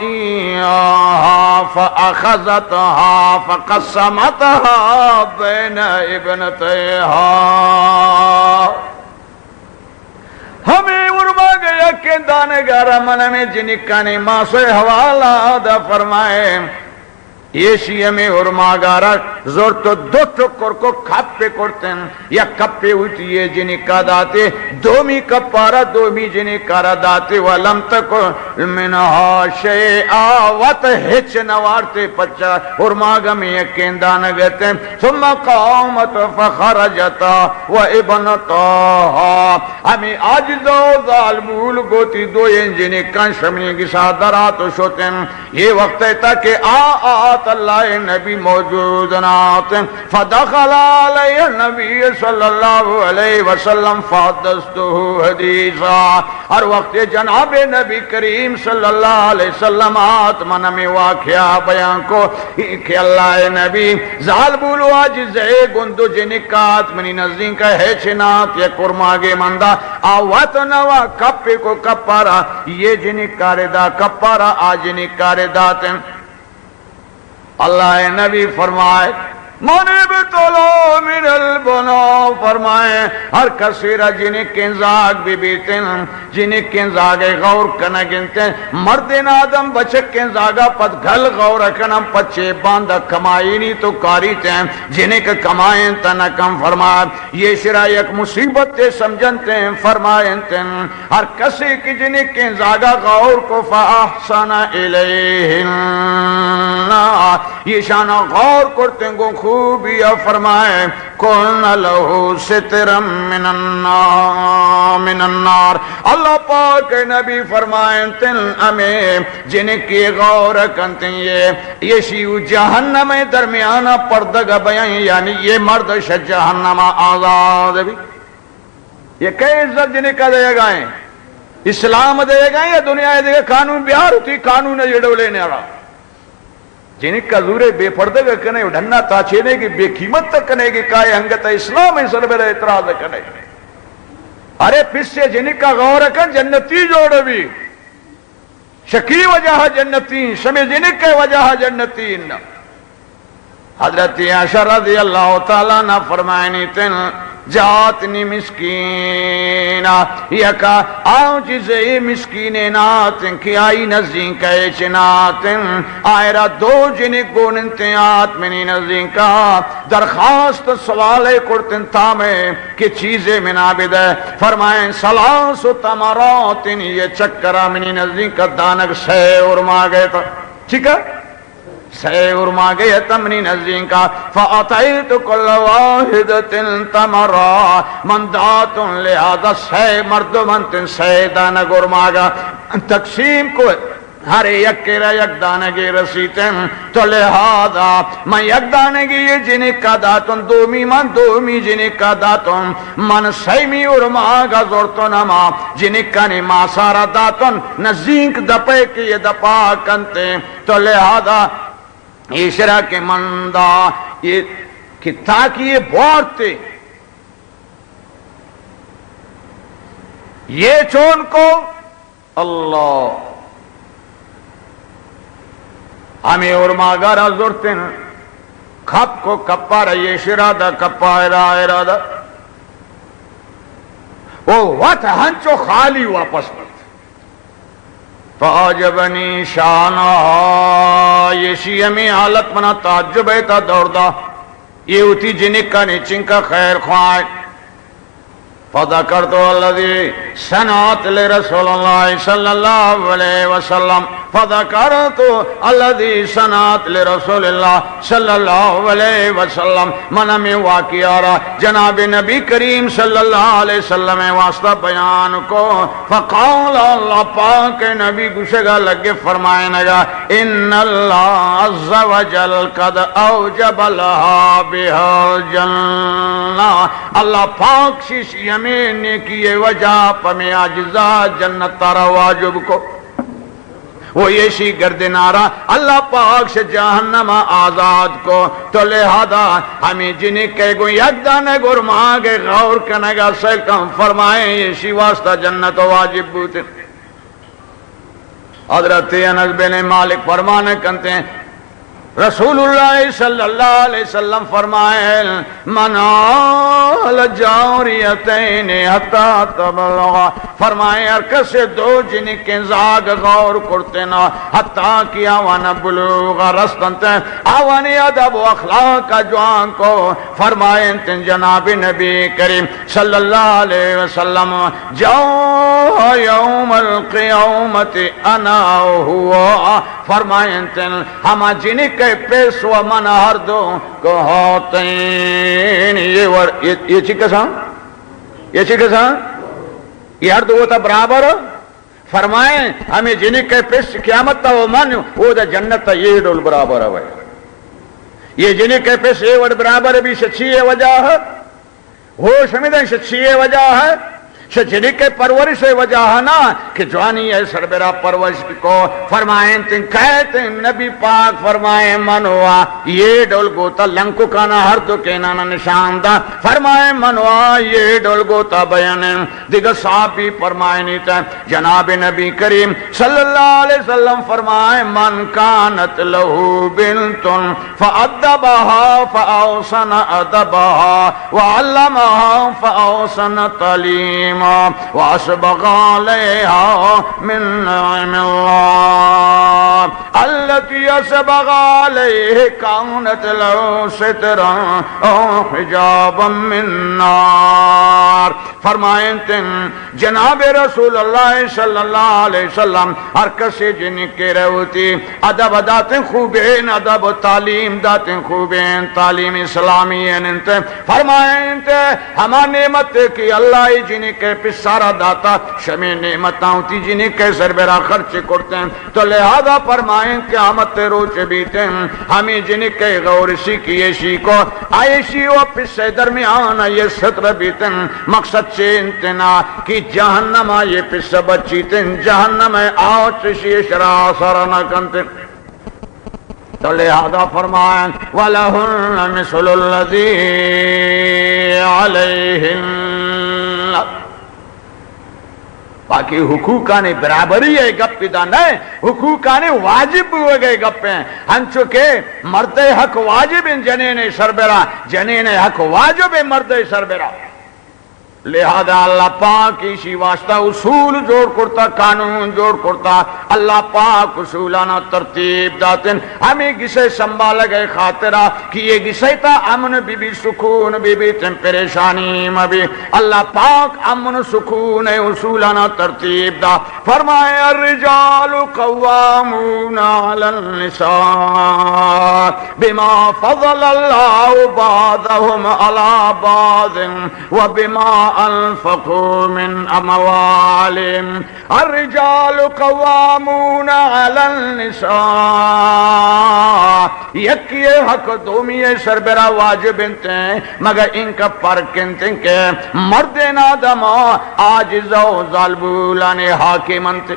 إياها فأخذتها فقسمتها بين ابنتيها ہمیں ارما گیا کہ دانگارہ من میں جنکانی ماں سے حوالہ دا فرمائے یہ شیعہ میں ارماگارہ زور تو دو ٹکر کو کھپے کرتے ہیں یا کپے ہوتی ہے جنہی کا داتے دومی کپارا دومی جنہی کارا داتے ولم تک منہا شیعہ وط ہچ نوارتے پچا ارماگا میں یقین دانا گئتے ہیں ثم قامت فخرجتا و ابنتاہا ہمیں آجزہ و ظالمول گوتی دو انجنی کن شمنی کی سادرات شوتے ہیں یہ وقت ہے کہ اللہ نبی موجود نات فدخل علیہ نبی صلی اللہ علیہ وسلم فحدثتہ حدیثا ہر وقت جناب نبی کریم صلی اللہ علیہ وسلم آتمن میں واقعہ بیان کو کہ اللہ نبی ظالبول واجزے گندو جنکات منی نزدین کا ہے چنات یا کرماگے مندہ آوات نوا کپے کو کپارا یہ جنکار دا کپارا آجنکار داتیں اللہ نبی فرمائے منب طلو من البنو فرمائے ہر کسیرہ جنہیں کنزاگ بھی بیتن جنہیں کنزاگ غور کنگنتے مردین آدم بچک کنزاگا پت گھل غور کنم پچے باندہ کمائینی تو کاری تین جنہیں کہ کمائیں تنکم فرمائے یہ شرع یک مصیبت تے سمجھنتے ہیں فرمائیں تین ہر کسی کی جنہیں کنزاگا غور کو فاحسن الیہن یہ شانہ غور کرتے گو خوبیہ فرمائے کن لہو سترم من النار اللہ پاک نبی فرمائیں تن ہمیں جن کی غور کنتے یہ شیو جہنم درمیانہ پردگا بیان یعنی یہ مرد جہنم آزاد بھی یہ کئی عزت جنہیں کا دے گائیں اسلام دے گا یا دنیا دے گا قانون بیار ہوتی قانون جڑو لینے آرہا جنہیں کا زورے بے پردے گا کنے ڈھنا تا چھینے کی بے قیمت تک کنے کی کائے ہنگتا اسلام سر میرا اعتراض کنے ارے پس سے جنہیں کا غور کن جنتی جوڑ بھی شکی وجہ جنتین شمی جنہیں کے وجہ جنتین حضرت عائشہ رضی اللہ تعالیٰ نے فرمائنی تن جاتنی مسکینہ یکا آؤں چیزیں مسکینے ناتن کی آئی نزدین کہے چناتن آئرہ دو جنہیں گوننتے آتمنی نزدین کا درخواست سوالے کرتن تامے کہ چیزیں منابد ہے فرمائیں سلاس و تمراتن یہ چکرہ منی نزدین کا دانک سے ارما گئے تھا ٹھیک ہے سے ارما گئے تمنی نزدین کا فَأَتَيْتُ كُلَّ وَاحِدَةٍ تَمَرَا مندات لہذا سے مردمن سے دانگ ارما گا تقسیم کو ہر یک کے یک دانگی رسیتن تو لہذا میں یک دانگی یہ جنہیں کا داتن دومی من دومی جنہیں کا داتن من سیمی ارما گا زورتو نما جنہیں کا نما سارا داتن نزینک دپے کی یہ دپا کنتے تو لہذا عشرہ کے مندہ یہ تاکہ یہ بورتے یہ چون کو اللہ ہمیں ارماگارہ زورتے ہیں کھپ کو کپا رہا یہ شرادہ کپا ارادہ وہ وقت ہنچو خالی واپس پڑتا فَعَجَبَنِي شَانَهَا یہ شیعہ میں حالت منا تعجب ہے تا دوردہ یہ ہوتی جنک کا نیچن کا خیر خواہ فَذَكَرْتُ الَّذِي سَنَعَتْ لِرَسُولِ اللَّهِ صَلَّى اللَّهُ عَلَيْهِ وَسَلَّمْ فَذَكَرْتُ الَّذِي سَنَعَتْ لِرَسُولِ اللَّهِ صَلَّى اللَّهُ عَلَيْهِ وَسَلَّمْ من میں واقعہ رہا جناب نبی کریم صلی اللہ علیہ وسلم واسطہ بیان کو فقال اللہ پاک نبی گشگا لگے فرمائے نگا ان اللہ عز وجل قد اوجب لها بها الجنہ اللہ پاک شیش یمین نے کیے وجہ پمی عجزہ جنت تارا واجب کو وہ یہ شی گردنارا اللہ پاک سے جہنم آزاد کو تو لہذا ہمیں جنہیں کہے گو یک دانے گرماگے غور کنگا سے کم فرمائیں یہ شی واسطہ جنت واجب بوتے حضرت انس بن مالک فرمانے کنتے ہیں رسول اللہ صلی اللہ علیہ وسلم فرمائے منال جاریتین حتی تبلغا فرمائے ارکس دو جنہیں کے زاگ غور کرتے نا حتی کی آوان بلوغ رستنتے آوانی ادب و اخلاق جوان کو فرمائے انتن جناب نبی کریم صلی اللہ علیہ وسلم جو یوم القیامت انا ہوا فرمائے انتن ہما جنہیں کے پیس و من ہر دو کو ہوتین یہ چکے ساں یہ ہر دو ہوتا برابر فرمائیں ہمیں جنہیں کے پیس قیامت تا وہ من وہ دا جنت تا یہ ڈول برابر ہے یہ جنہیں کے پیس یہ وڈ برابر بھی سچی وجہ ہے وہ شمیدن سچی وجہ ہے جنہیں کے پرورش وجہ ہے نا کہ جوانی ہے سربراہ پرورش کو فرمائیں تن کہتے ہیں نبی پاک فرمائیں منوا یہ ڈول گوتا لنکو کانا ہر تو کہنا نشان دا فرمائیں منوا یہ ڈول گوتا بیان دیگر صحابی فرمائیں نیتا جناب نبی کریم صلی اللہ علیہ وسلم فرمائیں من کانت لہو بنتن فأدبها فأوسن أدبها وعلمها فأوسن تعلیم واسبغ علیہا من نعم اللہ التي اسبغ علیہ کانت لو سترا او حجابا من نار فرمائیں تن جناب رسول اللہ صلی اللہ علیہ وسلم ہر کسی جن کے رہوتی ادب داتیں خوبین ادب تعلیم داتیں خوبین تعلیم اسلامی انت فرمائیں تے ہما نعمت کی اللہ جن کے پسارا داتا شمی نعمتاں ہوتی جنہیں کے سربراہ خرچ کرتے ہیں تو لہذا فرمائیں فرمائیں قیامت روچ بیتیں ہمیں جن کے غور سی کیے شی کو آئے شی و پسے درمیان یہ ستر بیتیں مقصد چینتنا کہ جہنم آئے پس بچیتیں جہنم آؤ چشی شرا سرنا کنتیں تو لہذا فرمائیں وَلَهُنَّ مِثْلُ الَّذِي عَلَيْهِنَّ باقی حقوقانے برابری ہے گپ پیدا نہیں حقوقانے واجب ہوئے گئے گپ ہیں ہنچو کہ مرد حق واجب ہیں جنین سربراہ جنین حق واجب ہیں مرد سربراہ لہذا اللہ پاک اسی واسطہ اصول جوڑ کرتا قانون جوڑ کرتا اللہ پاک اصولانا ترتیب داتن ہمیں کسے سنبھال گئے خاطرہ کہ یہ کسے تا امن بی بی سکون بی بی تن پریشانی مبی اللہ پاک امن سکون اصولانا ترتیب دا فرمائے الرجال قوامون علی النساء بما فضل اللہ بعضهم علی بعض وبما انفقوا من اموالهم الرجال قوامون على النساء یکی حق دومی سربراہ واجب انتے مگر ان کا فرق انتے کہ مرد نادم عاجز و ظالبولان حاکم انتے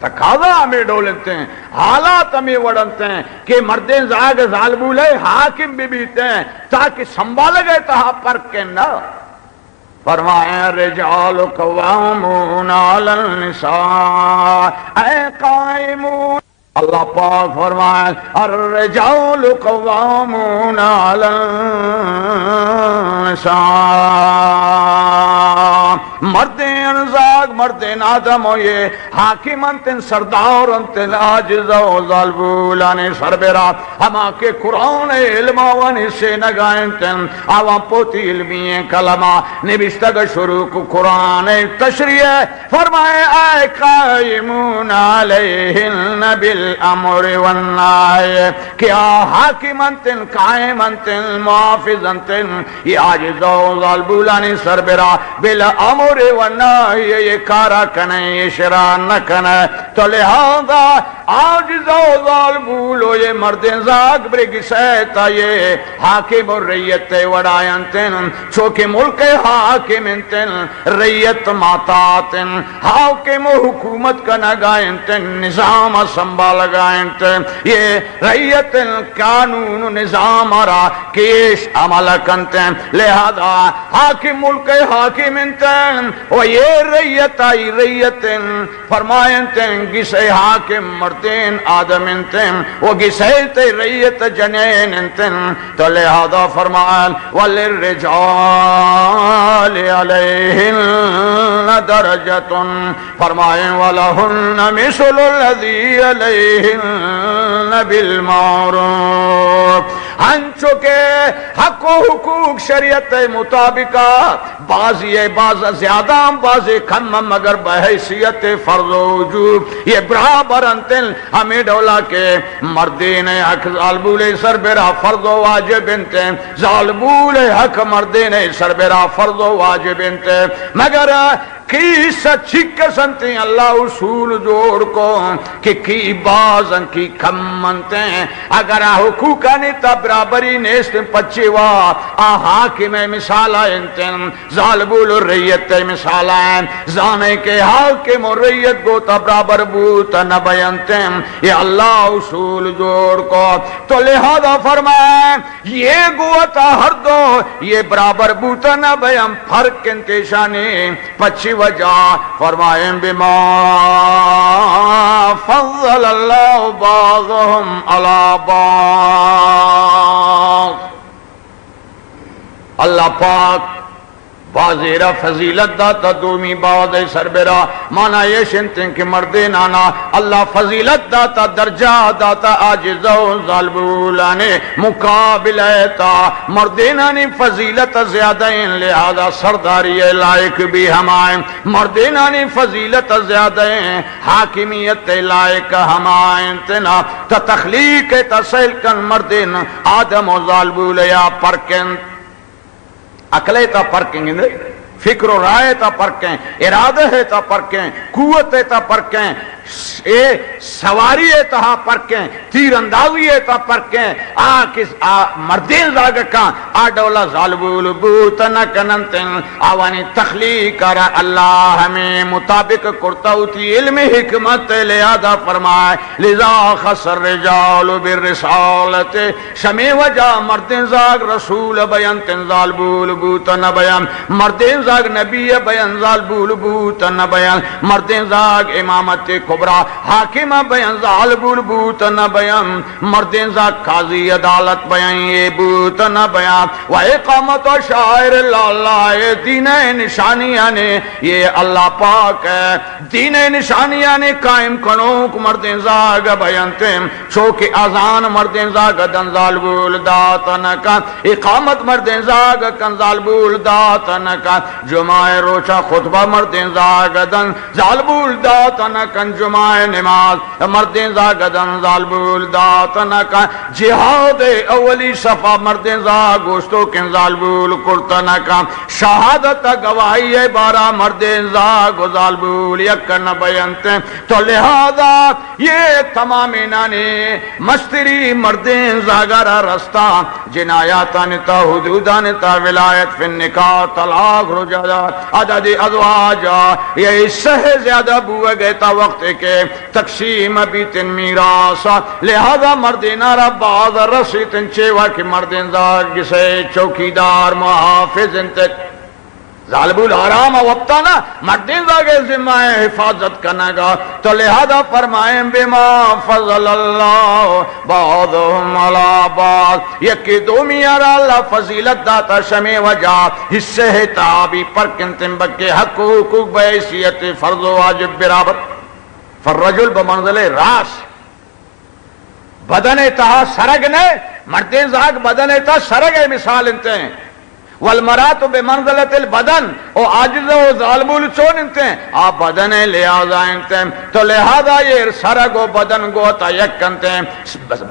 تقاضا ہمیں ڈولتے ہیں حالات ہمیں وڑنتے ہیں کہ مردیں زاگ ظالبولے حاکم بھی بیتے ہیں تاکہ سنبھال گئے تہا فرق کے نہ فرمائیں الرجال قوامون علی النساء اے قائمون اللہ پاک فرمائیں الرجال قوامون علی النساء مرد انزاق مرد نادم ہو یہ حاکم انتن سردار انتن عاجز و ظالبولان سربراہ ہما کے قرآن علم وانی سے نگائنتن آوان پوتی علمی کلمہ نبشتگ شروع کو قرآن تشریح فرمائے اے قائمون علیہن بالامر والنائے کیا حاکم انتن قائم انتن محافظ انتن یہ عاجز و ظالبولان سربراہ بالامر والنائے یہ کارا کنے یہ شرع نہ کنے تو لہذا عاجز و ظالبولو یہ مردن زاگ برگی سیتا یہ حاکم الریت وڑائنتن چوکہ ملک حاکم انتن ریت ماتاتن حاکم حکومت کا نگائنتن نظام سنبھال گائنتن یہ ریت قانون نظام را کیش عمل کنتن لہذا حاکم ملک حاکم انتن و یہ ریت آئی ریتن فرمائنتن گسے حاکم مردین آدم انتن و گسے تے ریت جنین انتن تو لہذا فرمائن وَلِلرِّجَالِ عَلَيْهِنَّ دَرَجَةٌ فرمائن وَلَهُنَّ مِثْلُ الَّذِي عَلَيْهِنَّ بِالْمَعْرُوفِ ہنچو کے حق و حقوق شریعت مطابقہ بعضی بعض زیادہ بعضی کم مگر بحیثیت فرض و وجوب یہ برابر انتن ہمیں ڈولا کے مردین حق ظالبول سربراہ فرض و واجب انتن ظالبول حق مردین سربراہ فرض و واجب انتن مگر کی سچک سنتے اللہ اصول جوڑ کو کہ کی بازن کی کم منتے ہیں اگر حقوقانی تا برابری نیست پچیوا حاکم مثالہ انتن ظالبول الریت مثالہ زانے کے حاکم الریت کو تا برابر بوتا نبینتے یہ اللہ اصول جوڑ کو تو لہذا فرمائے یہ گوتا ہر دو یہ برابر بوتا نبین فرق انتشانی پچی وجہ فرمائیں بما فضل اللہ بعضهم علی بعض اللہ پاک بازیرہ فضیلت داتا دومی بعد سربراہ مانا یہ شنتن کہ مردین آنا اللہ فضیلت داتا درجہ داتا عاجز و ظالبولانے مقابل ایتا مردین آنی فضیلت زیادہ ان لہذا سرداری لائق بھی ہمائیں مردین آنی فضیلت زیادہ ہیں حاکمیت لائق ہمائیں تنا تا تخلیق تسیل کن مردین آدم و ظالبولیا پرکن عقلے تا پرکیں گے فکر و رائے تا پرکیں ارادہ ہے تا پرکیں قوت ہے تا پرکیں سواری تہا پرکیں تیر اندازی تا پرکیں مردین زاگکاں آڈولا ظالبول بوتنا کننتن آوانی تخلیق کرا اللہ ہمیں مطابق کرتاو تی علم حکمت لہذا فرمائے لذا خسر رجال بالرسالت شمی وجہ مردین زاگ رسول بیانتن ظالبول بوتنا بیان مردین زاگ نبی بیان ظالبول بوتنا بیان مردین زاگ امامت کبرا حاکم بیان ظالبول بوتنا بیان مردین زاگ قاضی عدالت بیان یہ بوتنا بیان و اقامت و شاعر اللہ دین نشانیاں نے یہ اللہ پاک ہے دین نشانیاں نے قائم کنوک مردین زاگ بیانتے چوک آزان مردین زاگ دن ظالبول داتنا کا اقامت مردین زاگ کن ظالبول داتنا کا جمعہ روچہ خطبہ مردین زاگ دن ظالبول داتنا کن جمعہ نماز مردین زاگ دن ظالبول داتنا کا جہاد اولی صفحہ مردین زاگ گوشتو کن ظالبول کرتنا کا شہادت گواہی بارہ مردین زاگ ظالبول یکن بیانتے تو لہذا یہ تمام انانی مستری مردین زاگرہ رستہ جنایاتان تا حدودان تا ولایت فی النکاح طلاق رجالات عدد ازواجہ یہ اس سے زیادہ بوئے گئے تا وقت کے تقسیم بیتن میراثا لہذا مردین رباز رسیتن چیوہ کی مردین زاگ جسے چوکیدار محافظ انتک ظالبول حرام وقتانا مردین زاگے ذمہ حفاظت کنگا تو لہذا فرمائیں بما فضل اللہ بعضهم علی بعض یکی دومیار اللہ فضیلت داتا شمی وجہ حصے تابی پر کنتن بکے حقوق بیسیت فرض و واجب برابر فالرجل بمنزل راس بدن تہا سرگ نے مردین زاگ بدن تہا سرگ ہے مثال انتے ہیں والمرات بمنزلت البدن او عاجز و ظالبول چون انتے ہیں آپ بدن لہذا انتے ہیں تو لہذا یہ سرگ و بدن گوتا یک کنتے ہیں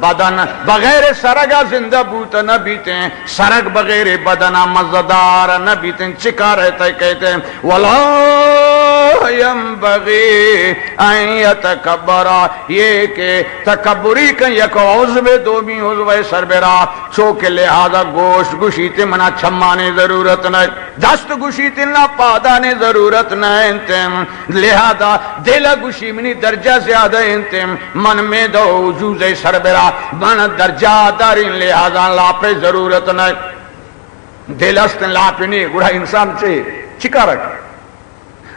بدن بغیر سرگا زندہ بوتا نہ بیتے ہیں سرگ بغیر بدن مزدار نہ بیتے ہیں چکا رہتا ہے کہتے ہیں وَلَا يَنْبَغِي أَن يَتَكَبَّرَ یہ کہ تکبری کن یک عضو دومی عضو سربرا چوکے لہذا گوشت گوشیتے منا چھمانے ضرورت نہیں دست گوشی تلنا پادانے ضرورت نہیں انتم لہذا دل گوشی منی درجہ زیادہ انتم من میں دو وجوز سربرا من درجہ دارین لہذا لاپے ضرورت نہیں دل استن لاپے نہیں گوڑا انسان سے چکا رکھا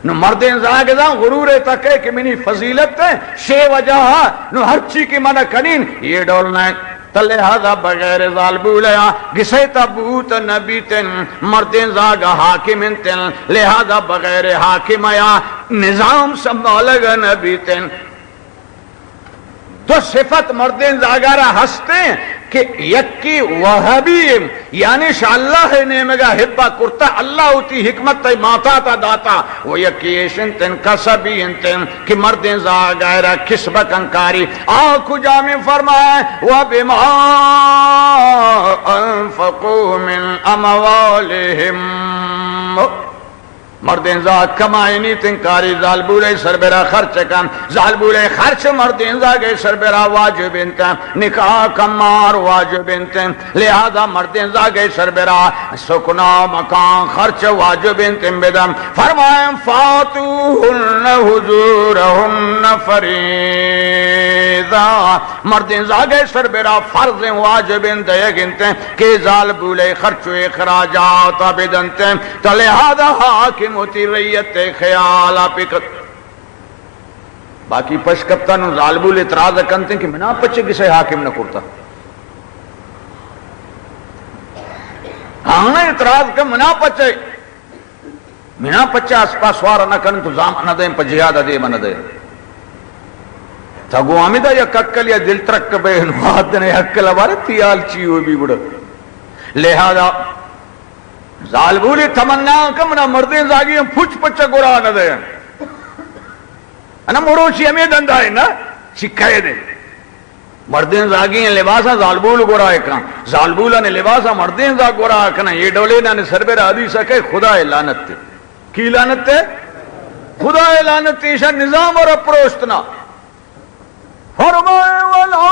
نو مردین زاگزاں غرور تکے کہ منی فضیلت ہے شے وجہ نو ہر چی کی منع کنین یہ ڈولنا ہے لہذا بغیر ظالبولیا گسے تبوت نبیتن مردین زاگ حاکمنتن لہذا بغیر حاکمیا نظام سنبھالگ نبیتن تو صفت مردین زاگارہ ہستے کہ یکی وہبیم یعنی شاء اللہ نے مگا حبہ کرتا اللہ ہوتی حکمت تی ماتا تا داتا وہ یکی ایشنتن کسبی انتن کہ مردین زاگارہ کسبت انکاری آنکھو جامع فرمائے وَبِمَا أَنفَقُوا مِنْ أَمْوَالِهِمْ مردین زاگ کمائنی تنکاری ظالبول سربرا خرچ کن ظالبول خرچ مردین زاگ سربرا واجب انتن نکاح کمار واجب انتن لہذا مردین زاگ سربرا سکنا مکان خرچ واجب انتن بدم فرمائیں فاتوہن حضورہن فریضا مردین زاگ سربرا فرض واجب انتن کہ ظالبول خرچ و اخراجات بدنتن تو لہذا حاکم ہوتی ریت خیال آپکت باقی پشکپتا نو ظالبول اعتراض کنتے کہ منا پچے کسے حاکم نہ کرتا ہاں اعتراض کہ منا پچے اسپا سوارا نہ کرن تو زام نہ دیں پا جہاد دے من دے تھگو آمیدہ یا ککل یا دل ترک بے انواد نے حکل ہمارے تیال چیو بھی گڑا لہذا ظالبولی تمنا کمنا مردین زاگی ہم پھچ پچا گورا نہ دے انا مروچی ہمیں دندائے نا چکھائے دے مردین زاگی ہیں لباسا ظالبول گورا اکنا ظالبولا نے لباسا مردین زاگ گورا اکنا یہ ڈولینا نے سربیر حدیثہ کہ خدا لعنت تے کی لعنت تے خدا لعنت تے نظام اور اپروشتنا فرمائے وَلَا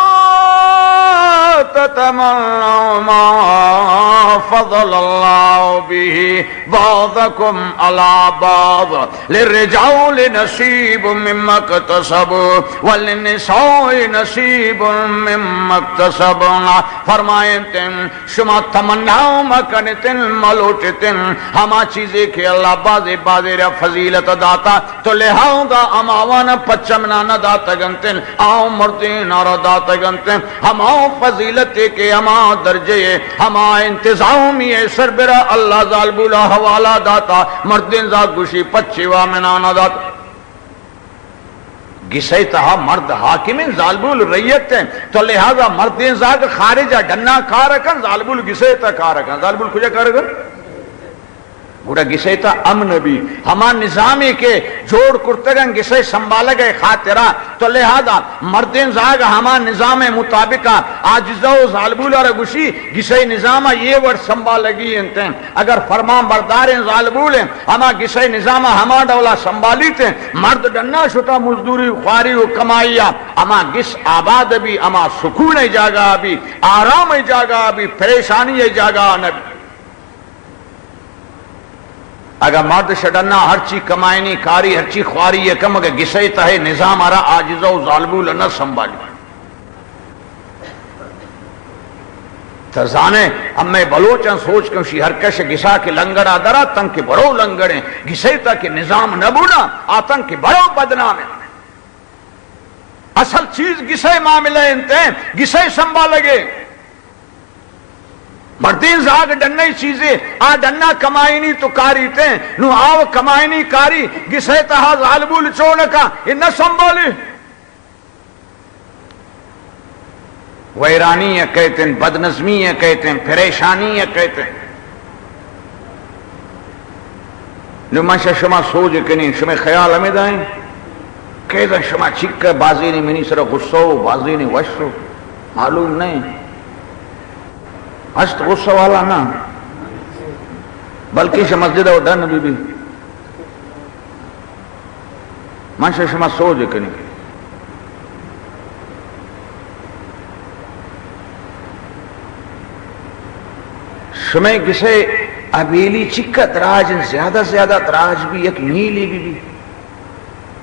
تَتَمَنَّوْا مَا فَضَلَ اللَّهُ بِهِ بَعْضَكُمْ عَلَى بَعْضٍ لِلرِّجَالِ نَصِيبٌ مِّمَّا اكْتَسَبُوا وَلِلنِّسَاءِ نَصِيبٌ مِّمَّا اكْتَسَبْنَ فرمائیں شما تمناؤں مکنتن ملوٹتن ہما چیزیں کہ اللہ بازی را فضیلت داتا تو لہاؤں اماوانا پچمنا نہ داتا گنتن آؤں مردین اور داتا گنتن ہم آؤں فضیلت کے ہما درجے ہما انتظامی سربرا اللہ ظالبولا حوالہ داتا مردین زاد گوشی پچی وامنانا داتا گسے تہا مرد حاکمین ظالبول ریت ہیں تو لہذا مردین زاد خارجہ ڈنہ کارکن ظالبول گسے تا کارکن ظالبول کجا کارکن گوڑا گسے تا امن بھی ہما نظامی کے جوڑ کرتگن گسے سنبھالا گئے خاطرہ تو لہذا مردین زاگ ہما نظام مطابقہ آجزہ و ظالبولا رگوشی گسے نظامہ یہ ورد سنبھالا گئی انتے ہیں اگر فرمان برداریں ظالبولیں ہما گسے نظامہ ہما دولا سنبھالی تھے مرد ڈنہ شتا مزدوری خواری و کمائیا ہما گس آباد بھی ہما سکون جاگا بھی آرام جاگا بھی پریشانی جاگا نبی اگر مرد شڈنا ہر چی کمائنی کاری ہر چی خواری یہ کم اگر گسے تہے نظام آرہ آجزہ و ظالبول نہ سنبھالی ترزانے ہمیں بلوچن سوچ کمشی ہر کش گسا کے لنگر آدرہ تن کے بڑو لنگریں گسے تک نظام نبونا آتن کے بڑو بدنام ہیں اصل چیز گسے معاملہ انتے ہیں گسے سنبھال گے مردین زاگ ڈننی چیزیں آ ڈننا کمائنی تو کاری تے نو آو کمائنی کاری گسے تہا ظالبول چونکا یہ نہ سنبھالی ویرانی ہے کہتے ہیں بدنظمی ہے کہتے ہیں پریشانی ہے کہتے ہیں نو منشا شما سوچ کنی شما خیال ہمیں دائیں کہتا شما چک بازی نہیں منی سر غصو بازی نہیں وشو معلوم نہیں ہست غصہ والا نا بلکہ شما مسجد و ڈن بھی منشا شما سوچ کنی شما کسے ابیلی چکا دراج زیادہ زیادہ دراج بھی ایک میلی بھی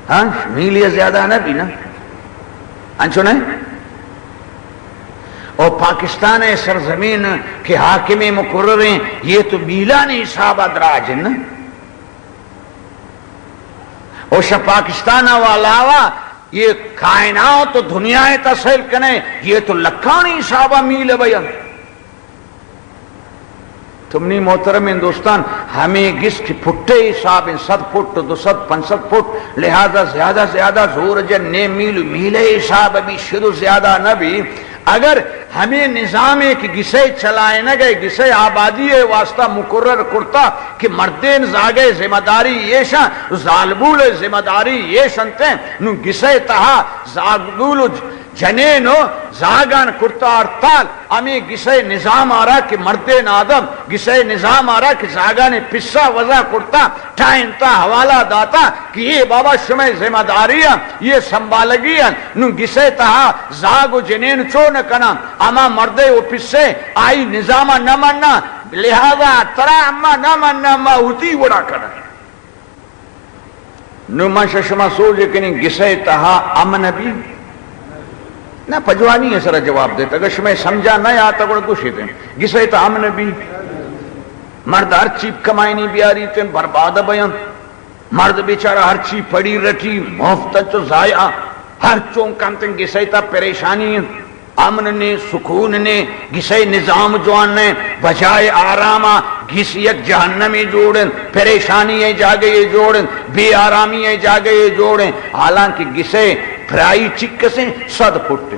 ہاں میلی زیادہ نہ بھی نا انچو نہیں اور پاکستان سرزمین کے حاکم مقرر ہیں یہ تو میلانی حساب دراج ہیں نا اور شا پاکستان والا یہ کائنات و دنیا تصل کنے یہ تو لکھانی حساب میل بیان تمنی محترم ہندوستان ہمیں گس کی پھٹے حساب 100 فٹ 200 500 فٹ لہذا زیادہ زیادہ زور جن نے میلے حساب ابھی شروع زیادہ نہ بھی اگر ہمیں نظام ایک گسے چلائے نہ گئے گسے آبادی واسطہ مقرر کرتا کہ مردین زاگے ذمہ داری یہ شاں ظالبول ذمہ داری یہ شنتے نو گسے تہا ظالبول جنینو زاگان کرتا ارتال ہمیں گسے نظام آ رہا کہ مردین آدم گسے نظام آ رہا کہ زاگان پسا وضع کرتا ٹائم تا حوالہ داتا کہ یہ بابا شمع ذمہ داریاں یہ سنبھالگیاں نو گسے تہا زاگو جنین چون کنا اما مردے و پسے آئی نظامہ نہ مننا لہذا ترا اما نہ مننا ما ہوتی وڑا کنا نو منشا شما سوچے کنی گسے تہا امن بھی نہ پجوانی ہے سر جواب دیتا اگر شما سمجھا نہ آتا گوڑا گوشی دیں گسے تہا امن بھی مرد ہر چیز کمائنی بیاری تے برباد بیان مرد بیچارہ ہر چیز پڑی رٹی مفت چو ضائع ہر چونکان تے گسے تہا پریشانی امن نے سکون نے گسے نظام جوان نے بجائے آرامہ گس یک جہنمی جوڑیں پریشانی جاگے یہ جوڑیں بے آرامی جاگے یہ جوڑیں حالانکہ گسے پرائی چکسیں 100 فٹ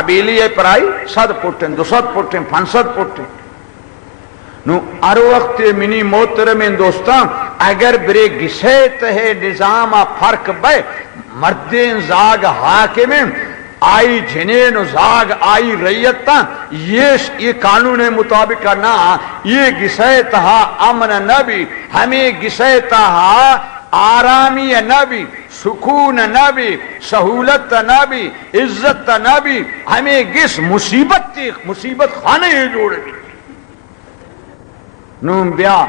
ابیلی پرائی 100 فٹ 200 فٹ 500 فٹ نو ار وقت منی محترم دوستان اگر برے گسے تہے نظام فرق بے مردین زاگ حاکمیں آئی جنین زاگ آئی ریتاں یہ قانون مطابق نہ یہ گسے تہا امن نبی ہمیں گسے تہا آرامی نہ بھی، سکون نہ بھی، سہولت نہ بھی، عزت نہ بھی، ہمیں کس مصیبت خانے یہ جوڑ گی نون بیا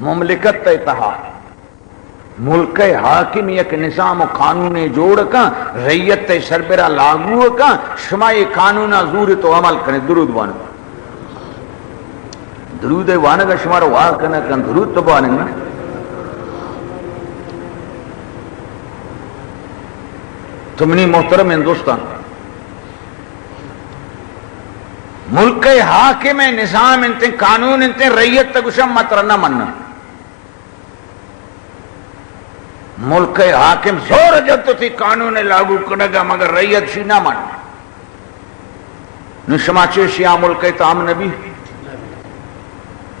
مملکت اتحاد ملک حاکم یک نظام و قانون جوڑ کا ریت سربراہ لاگو کا شما یہ قانون زور تو عمل کرنے درود بانے درود بانے کا شما رو واہ کرنے کا درود تو بانے گا تمنی محترم ہندوستان ملک حاکم نظام انتے قانون انتے ریت تگشم مطر نہ مننا ملک حاکم زور جب تو تھی قانون لاگو کرنگا مگر ریت شی نہ من نشما چوشی آ ملک تو ام نبی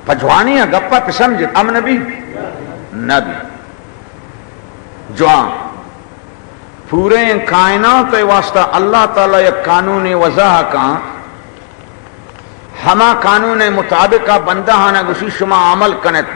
پجوانی ہے گپا پہ سمجھت ام نبی نبی جوان پورے کائنات واسطہ اللہ تعالیٰ یک قانون وضاح کا ہما قانون مطابق بندہ ہانا گسی شما عمل کنت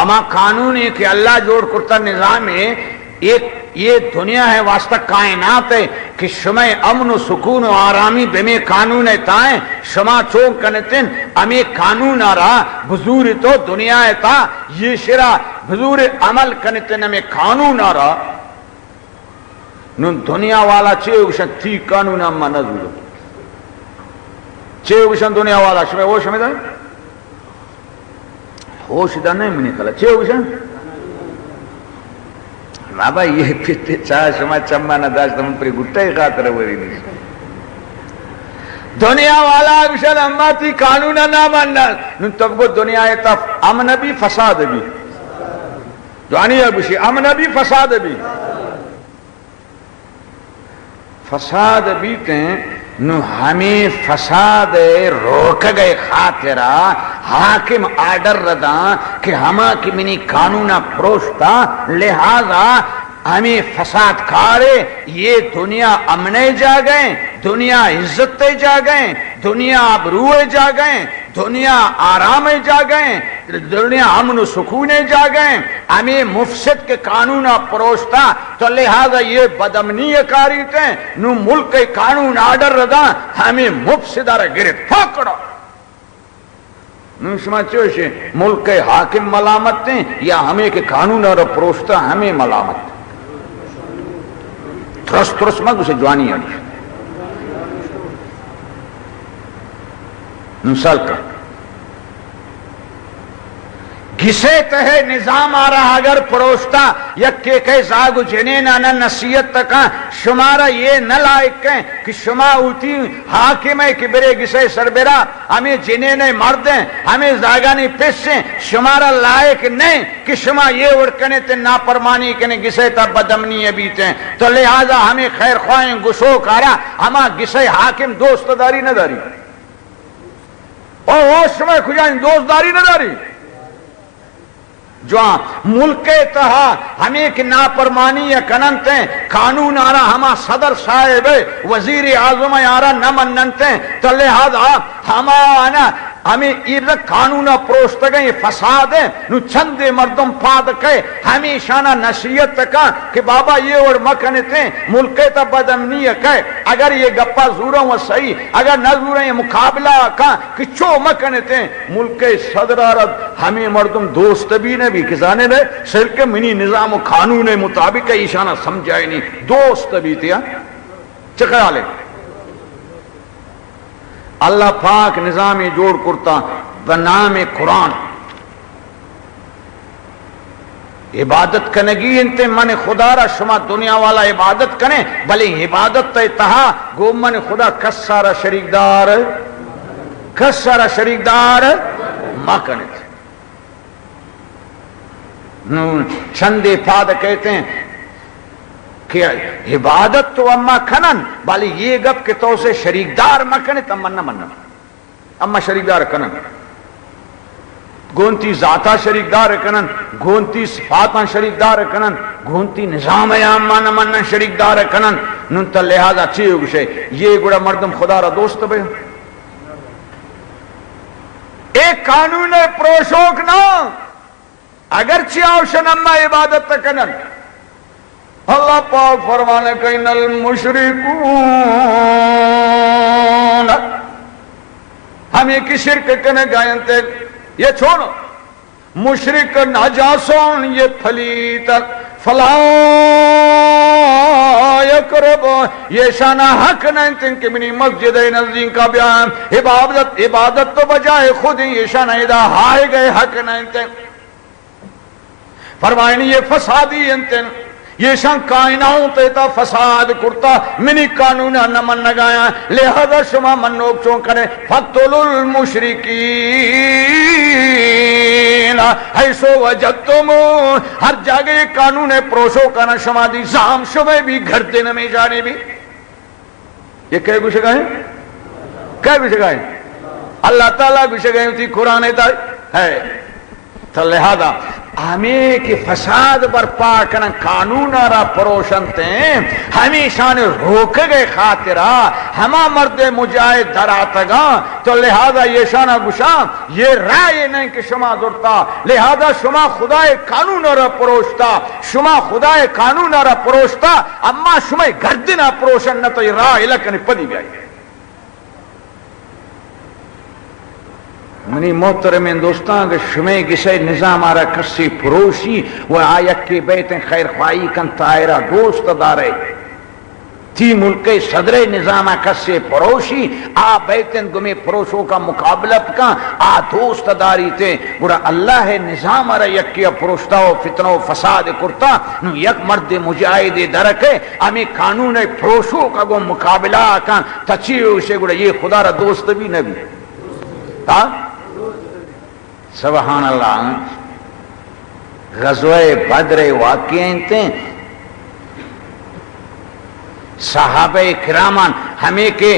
اما قانون ہے کہ اللہ جوڑ کرتا نظام ہے ایک یہ دنیا ہے واسطہ کائنات ہے کہ شما امن و سکون و آرامی بے قانون تائیں شما چونک کنتن امی قانون آرہا بزور تو دنیا ہے تا یہ شرع بزور عمل کنتن امی قانون آرہا نون دنیا والا چھے اگشن تی قانون اما نظور چھے اگشن دنیا والا شما وہ شما دا ہوش دا نہیں منی کھلا چھے اگشن بابا یہ پیتے چاہ شما چمہ نداشتا من پری گھٹا ہی خاطر وری نہیں دنیا والا اگشن اما تی قانون نہ ماننا نون تب کو دنیا ایتا امن بھی فساد بھی جوانی اگشی امن بھی فساد بھی فساد بیتے نو ہمیں فساد روک گئے خاطرہ حاکم آرڈر ردا کہ ہما کی منی قانونہ پروشتا لہذا ہمیں فساد کارے یہ دنیا امنے جا گئے دنیا عزت جا گئے دنیا ابروے جا گئے دنیا آرام جا گئے دنیا امن و سکون جا گئے ہمیں مفسد کے قانون پروشتا تو لہذا یہ بدامنی کاری تھے نو ملک کے قانون آرڈر ردا ہمیں مفسدہ را گرفت پھاکڑا نو شما چوشے ملک کے حاکم ملامت تھے یا ہمیں کے قانون اور پروشتا ہمیں ملامت ترس مگ اسے جوانی آنی مثال کا گسے تہے نظام آ رہا اگر پروشتا یک کے کئی زاگو جنین آنا نصیحت تکا شمارا یہ نہ لائق ہے کہ شما ہوتی حاکم ہے کہ برے گسے سربراہ ہمیں جنین مردیں ہمیں زاگانی پیسیں شمارا لائق نہیں کہ شما یہ اڑکنے تے ناپرمانی کنے گسے تا بدمنی بیتے تو لہذا ہمیں خیر خواہیں گسو کارا ہما گسے حاکم دوست داری نہ داری او شما کھجائیں دوست داری نہ داری جو ملک تہا ہمیں کہ ناپرمانی یا کننتے قانون آرہ ہما صدر صاحب وزیر اعظم آرہ نہ مننتے تو لہذا ہما آنا ہمیں ایرد قانون پروشت گئے فساد ہے نو چند مردم پاد کے ہمیشانہ نصیحت کا کہ بابا یہ اور مکنتے ملک تا بدامنی ہے اگر یہ گپا زوروں و صحیح اگر نہ زوروں یہ مقابلہ کا کہ چو مکنتے ملک صدر عرب ہمیں مردم دوست بھی نہ بھی کسانے دے سرکے منی نظام و قانون مطابق ایشانہ سمجھائے نہیں دوست بھی تھیا چکرالے اللہ پاک نظامی جوڑ کرتا بنام قرآن عبادت کنگی انتے من خدا را شما دنیا والا عبادت کنے بلے عبادت تا اتہا گو من خدا کس سارا شریک دار ماں کنے تھے چندے پاد کہتے ہیں کہ عبادت تو اما کھنن بالی یہ گپ کہ تو اسے شریکدار مکنے تم مننا مننا اما شریکدار کنن گونتی ذاتا شریکدار کنن گونتی صفاتا شریکدار کنن گونتی نظام اما نہ مننا شریکدار کنن نن تا لہذا چیئے گوشے یہ گوڑا مردم خدا را دوست بے ایک قانون پروشوک نا اگرچہ آوشن اما عبادت تکنن اللہ پاک فرمانے کہ ان المشرکون ہمیں کی شرک کنے گائن تے یہ چھوڑو مشرک ناجاسون یہ پھلیت فلا یقرب یہ شانہ حق نہیں تن کہ منی مسجد نزدین کا بیان عبادت تو بجائے خود یہ شانہ ادا ہائے گئے حق نہیں تن فرمائنی یہ فسادی انتن یہ شان کائناؤں تیتا فساد کرتا منی قانون نمن نگایا لہذا شما منوک چون کرے فَقْتُلُوا الْمُشْرِكِينَ حیثو وجدتمو ہر جاگے یہ قانون پروشو کرنا شما دی زام شما بھی گھرتے نمی جانے بھی یہ کہے گوشے گئے کہے گوشے گئے اللہ تعالیٰ گوشے گئے تھی قرآن ہے تو لہذا ہمیں کہ فساد برپا کرنا قانون را پروشنتے ہیں ہمیشہ نے روک گئے خاطرہ ہما مرد مجاہد دراتا گا تو لہذا یہ شانہ گشا یہ رائے نہیں کہ شما درتا لہذا شما خدا قانون را پروشتا شما خدا قانون را پروشتا اما شما گردنا پروشن نہ تو یہ رائے لکنی پدی گئی منی محترم دوستان کہ شمیں کسی نظام آرہ کسی پروشی وہ آیت کے بیتیں خیر خواہی کن تائرہ دوست دارے تھی ملک صدر نظام کسی پروشی آ بیتیں گمی پروشوں کا مقابلہ کا آ دوست داری تھے گوڑا اللہ نظام آرہ یکی پروشتا و فتنہ و فساد کرتا نو یک مرد مجاہد درکے ہمیں قانون پروشوں کا گو مقابلہ کن تچیو اسے گوڑا یہ خدا را دوست بھی نبی تا سبحان اللہ غزوہ بدر واقعین تھے صحابہ کرامان ہمیں کے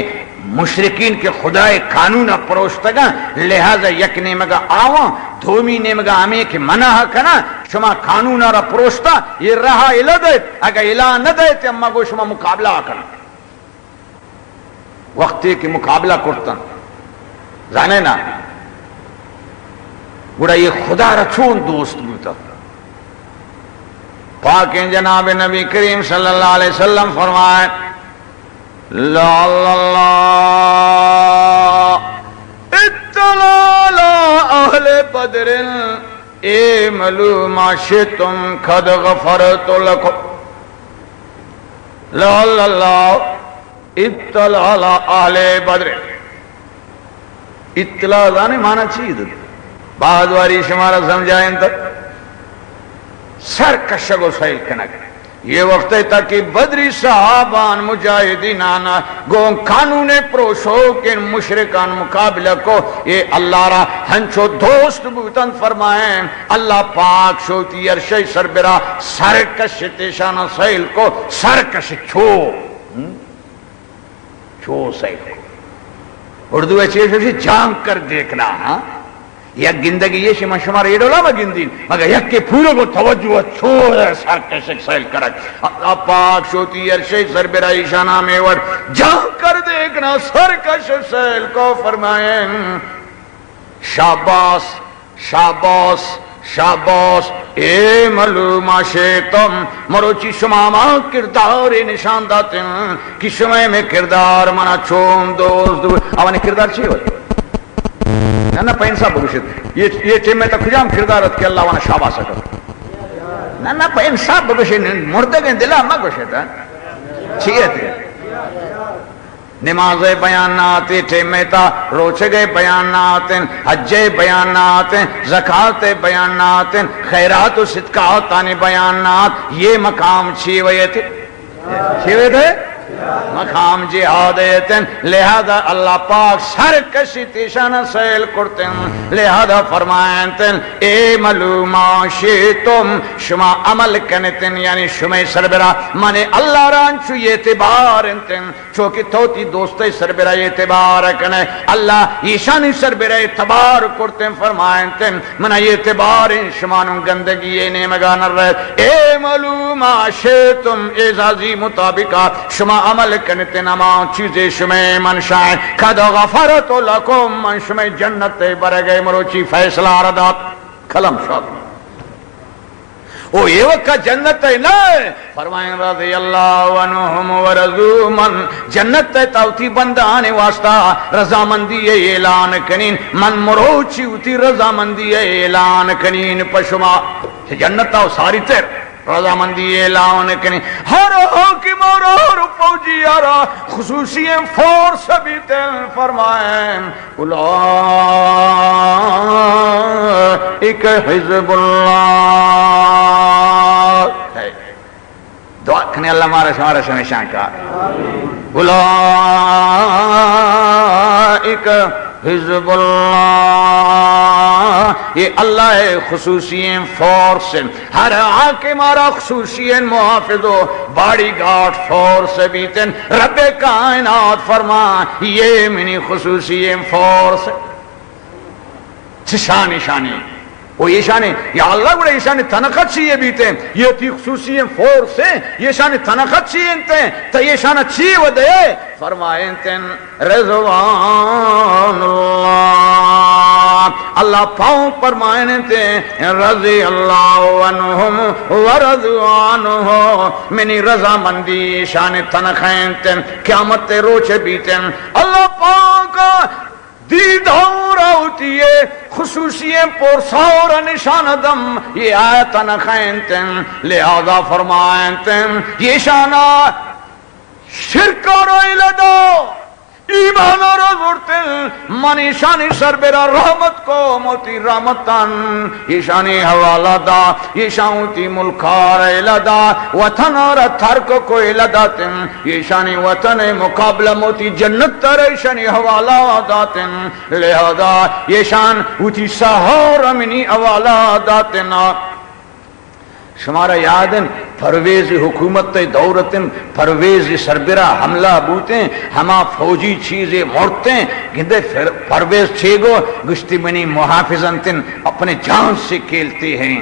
مشرکین کے خدا قانون پروشتگا لہذا یک نیمگا آواں دومی نیمگا ہمیں کے منع کنا شما قانون را پروشتا یہ رہا الہ دیت اگر الہ نہ دیت اما گو شما مقابلہ کنا وقتی کی مقابلہ کرتا جانے نا گوڑا یہ خدا رچون دوست بوتا پاک جناب نبی کریم صلی اللہ علیہ وسلم فرمائے لا اللہ اطلاع اہل بدر اعملوا ما شئتم قد غفرت لكم لا اللہ اطلاع اہل بدر اطلاع دانے مانا چیز بعد واری شمارا سمجھائیں تک سرکشگ و سیل کنک یہ وقت ہے تاکہ بدری صحابان مجاہدین آنا گون قانون پروشو کے مشرکان مقابلہ کو یہ اللہ را ہنچو دوست بوتن فرمائیں اللہ پاک شوتی عرشی سربرا سرکش تیشانا سیل کو سرکش چھو سیل کو اردو اچھے جانگ کر دیکھنا ہاں یک گندگی یہ شما شمار ایڈو لاما گندین مگر یک کے پھولوں کو توجہ چھوڑ سرکش سیل کرک اللہ پاک شوتی عرشی سربراہی شانہ میں ور جان کر دیکھنا سرکش سیل کو فرمائیں شاباس شاباس شاباس اعملوا ما شئتم مروچی شما ماں کردار نشان داتے ہیں کہ شما میں کردار منا چون دوست اوانی کردار چی ہوئی نہ پہ انصاف بگوشت یہ ٹیم میں تک خجام کردارت کہ اللہ وانا شابہ سکت نہ پہ انصاف بگوشت مردے گئے دلہ ماں گوشت چیئے تھے نماز بیانات ٹیم میں تا روچے گئے بیانات حج بیانات زکاة بیانات خیرات و صدقات آنے بیانات یہ مقام چھیوئے تھے چھیوئے تھے مقام جہادیتن لہذا اللہ پاک سرکشی تیشانہ سیل کرتن لہذا فرمائنتن اعملوا ما شئتم شما عمل کنتن یعنی شما سربرا مانے اللہ رانچو یہ اعتبار انتن چوکی توتی دوستے سربرا یہ اعتبار کنے اللہ ایشانی سربرا اعتبار کرتن فرمائنتن منہ یہ اعتبار شمانوں گندگی یہ نیمگان رہت اعملوا ما شئتم اعزازی مطابقہ شما عمل کنتے نما چیزیں شمیں منشائیں قد غفرت لکم من شمیں جنت برگئے مروچی فیصلہ ردات کلم شاک او یہ وقت جنت نہیں فرمائیں رضی اللہ عنہم ورضو من جنت تاوتی بندان واسطہ رضامندی اعلان کنین من مروچی ہوتی رضامندی اعلان کنین پشما جنت تاو ساری تیر رضامندی اعلان کنین ہر حاکم اور ہر فوجی اور خصوصی فورس بھی تل فرمائیں اولئک حزب اللہ دعا کنے اللہ ہمارا شمیشان کا اولئک حزب اللہ یہ اللہ خصوصی فورس ہر حاکم اور خصوصی محافظ و باڈی گارڈ فورس بیتن رب کائنات فرما یہ منی خصوصی فورس شانی شانی وہ یہ شانے یا اللہ گوڑے یہ شانے تنقت چیئے بیتے ہیں یہ تی خصوصی فورس ہیں یہ شانے تنقت چیئے ہیں تو یہ شانہ چیئے و دے فرمائیں تن رضوان اللہ اللہ پاؤں فرمائیں تن رضی اللہ عنہم ورضوانہو منی رضا مندی شان تنخیں تن قیامت روچے بیتے ہیں اللہ پاؤں کا دیدھور ہوتی ہے خصوصی پرسور نشان دم یہ آیت نخینتن لہذا فرمائنتن یہ شانہ شرک اور علدو ایمان اور ضرورتن منی شانی سربرا رحمت کو موتی رحمتن یہ شانی حوالہ دا یہ شانتی ملکار علدہ وطن اور ترک کو علداتن یہ شانی وطن مقابلہ موتی جنت تر شانی حوالہ داتن لہذا یہ شان ہوتی سہور منی حوالہ داتن شمارا یادن پرویز حکومت دورتن پرویز سربراہ حملہ بوتیں ہما فوجی چیزیں مورتیں گندے پرویز چھیگو گشتی منی محافظنتن اپنے جان سے کھیلتے ہیں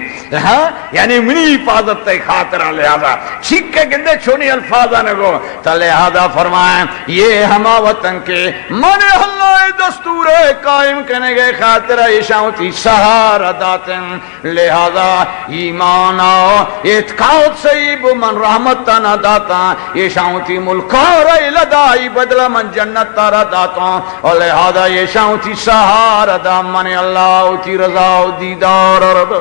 یعنی منی حفاظت خاطرہ لہذا چھک کے گندے چھونی الفاظہ نگو تو لہذا فرمائیں یہ ہما وطن کے من اللہ دستور قائم کرنے گئے خاطرہ عشاؤتی سہارہ داتن لہذا ایمان آؤ اعتقاد سیب من رحمت تانا داتا یہ شاؤتی ملکار الدائی بدل من جنت تارا داتا اور لہذا یہ شاؤتی سہار دا من اللہ تی رضا و دیدار رضا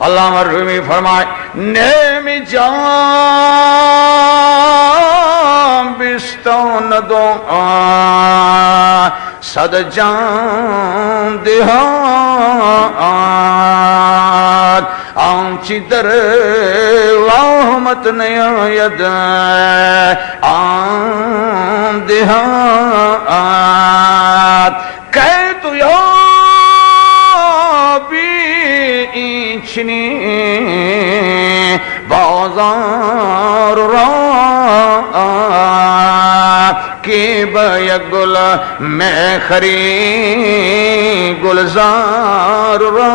اللہ مرحومی فرمائے نیم جان بستون دو صد جان دہان آنچی در واہمت نیاید آن دہان کہہ تو یا بی اینچنی بازار را کی بیگ گل میں خری گلزار را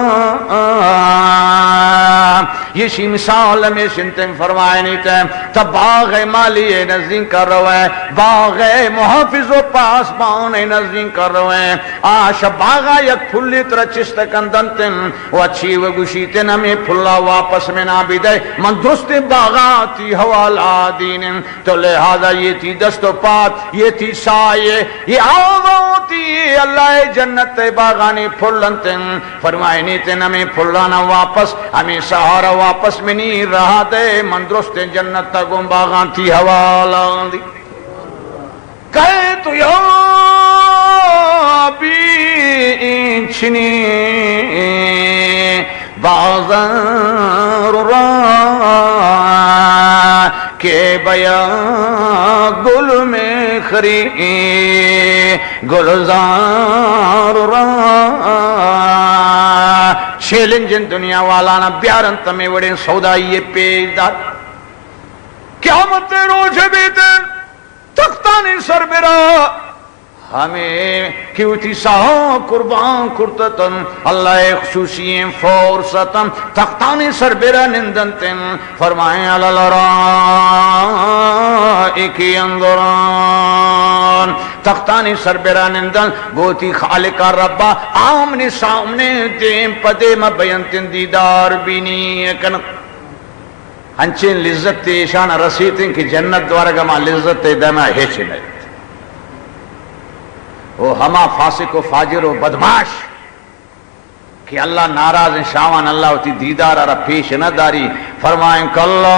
یہ شی مثال میں سنتیں فرمائے نہیں تھے تب باغ مالی نزدین کر رہے باغ محافظ و پاسبان نزدین کر رہے آش باغا یک پھلی تر چست کندنتن و اچھی و گوشیتن ہمیں پھلا واپس میں نہ بھی دے من درست باغا تی حوالا دین تو لہذا یہ تھی دست و پات یہ تھی سائے یہ آغاؤ تھی اللہ جنت باغانی پھلنتن فرمائے نہیں تن ہمیں پھلانا واپس ہمیں سہارا واپس میں نہیں رہا دے من درست جنت تکوں باغان تھی حوالا دی کہے تو یا بی اینچنی بازار را کہ بیا گل میں خری گلزار را چیلنجن دنیا والانا بیارن تمہیں وڑیں سودائی پیش دار قیامت روچ بیتے تختانی سربراہ ہمیں کیوتی ساہو قربان کرتتن اللہ خصوصی فورستم تختانی سر بیرا نندنتن فرمائیں الالرائکی انظران تختانی سر بیرا نندن گوتی خالق ربا آمنے سامنے دیم پدے ما بیانتن دیدار بینی کن ہنچین لذت تیشان رسیتن کی جنت دوارگا ما لذت تیدما ہیچی نہیں وہ ہما فاسق و فاجر و بدماش کہ اللہ ناراض ہیں شاوان اللہ ہوتی دیدار آرہ پیش نہ داری فرمائیں کاللہ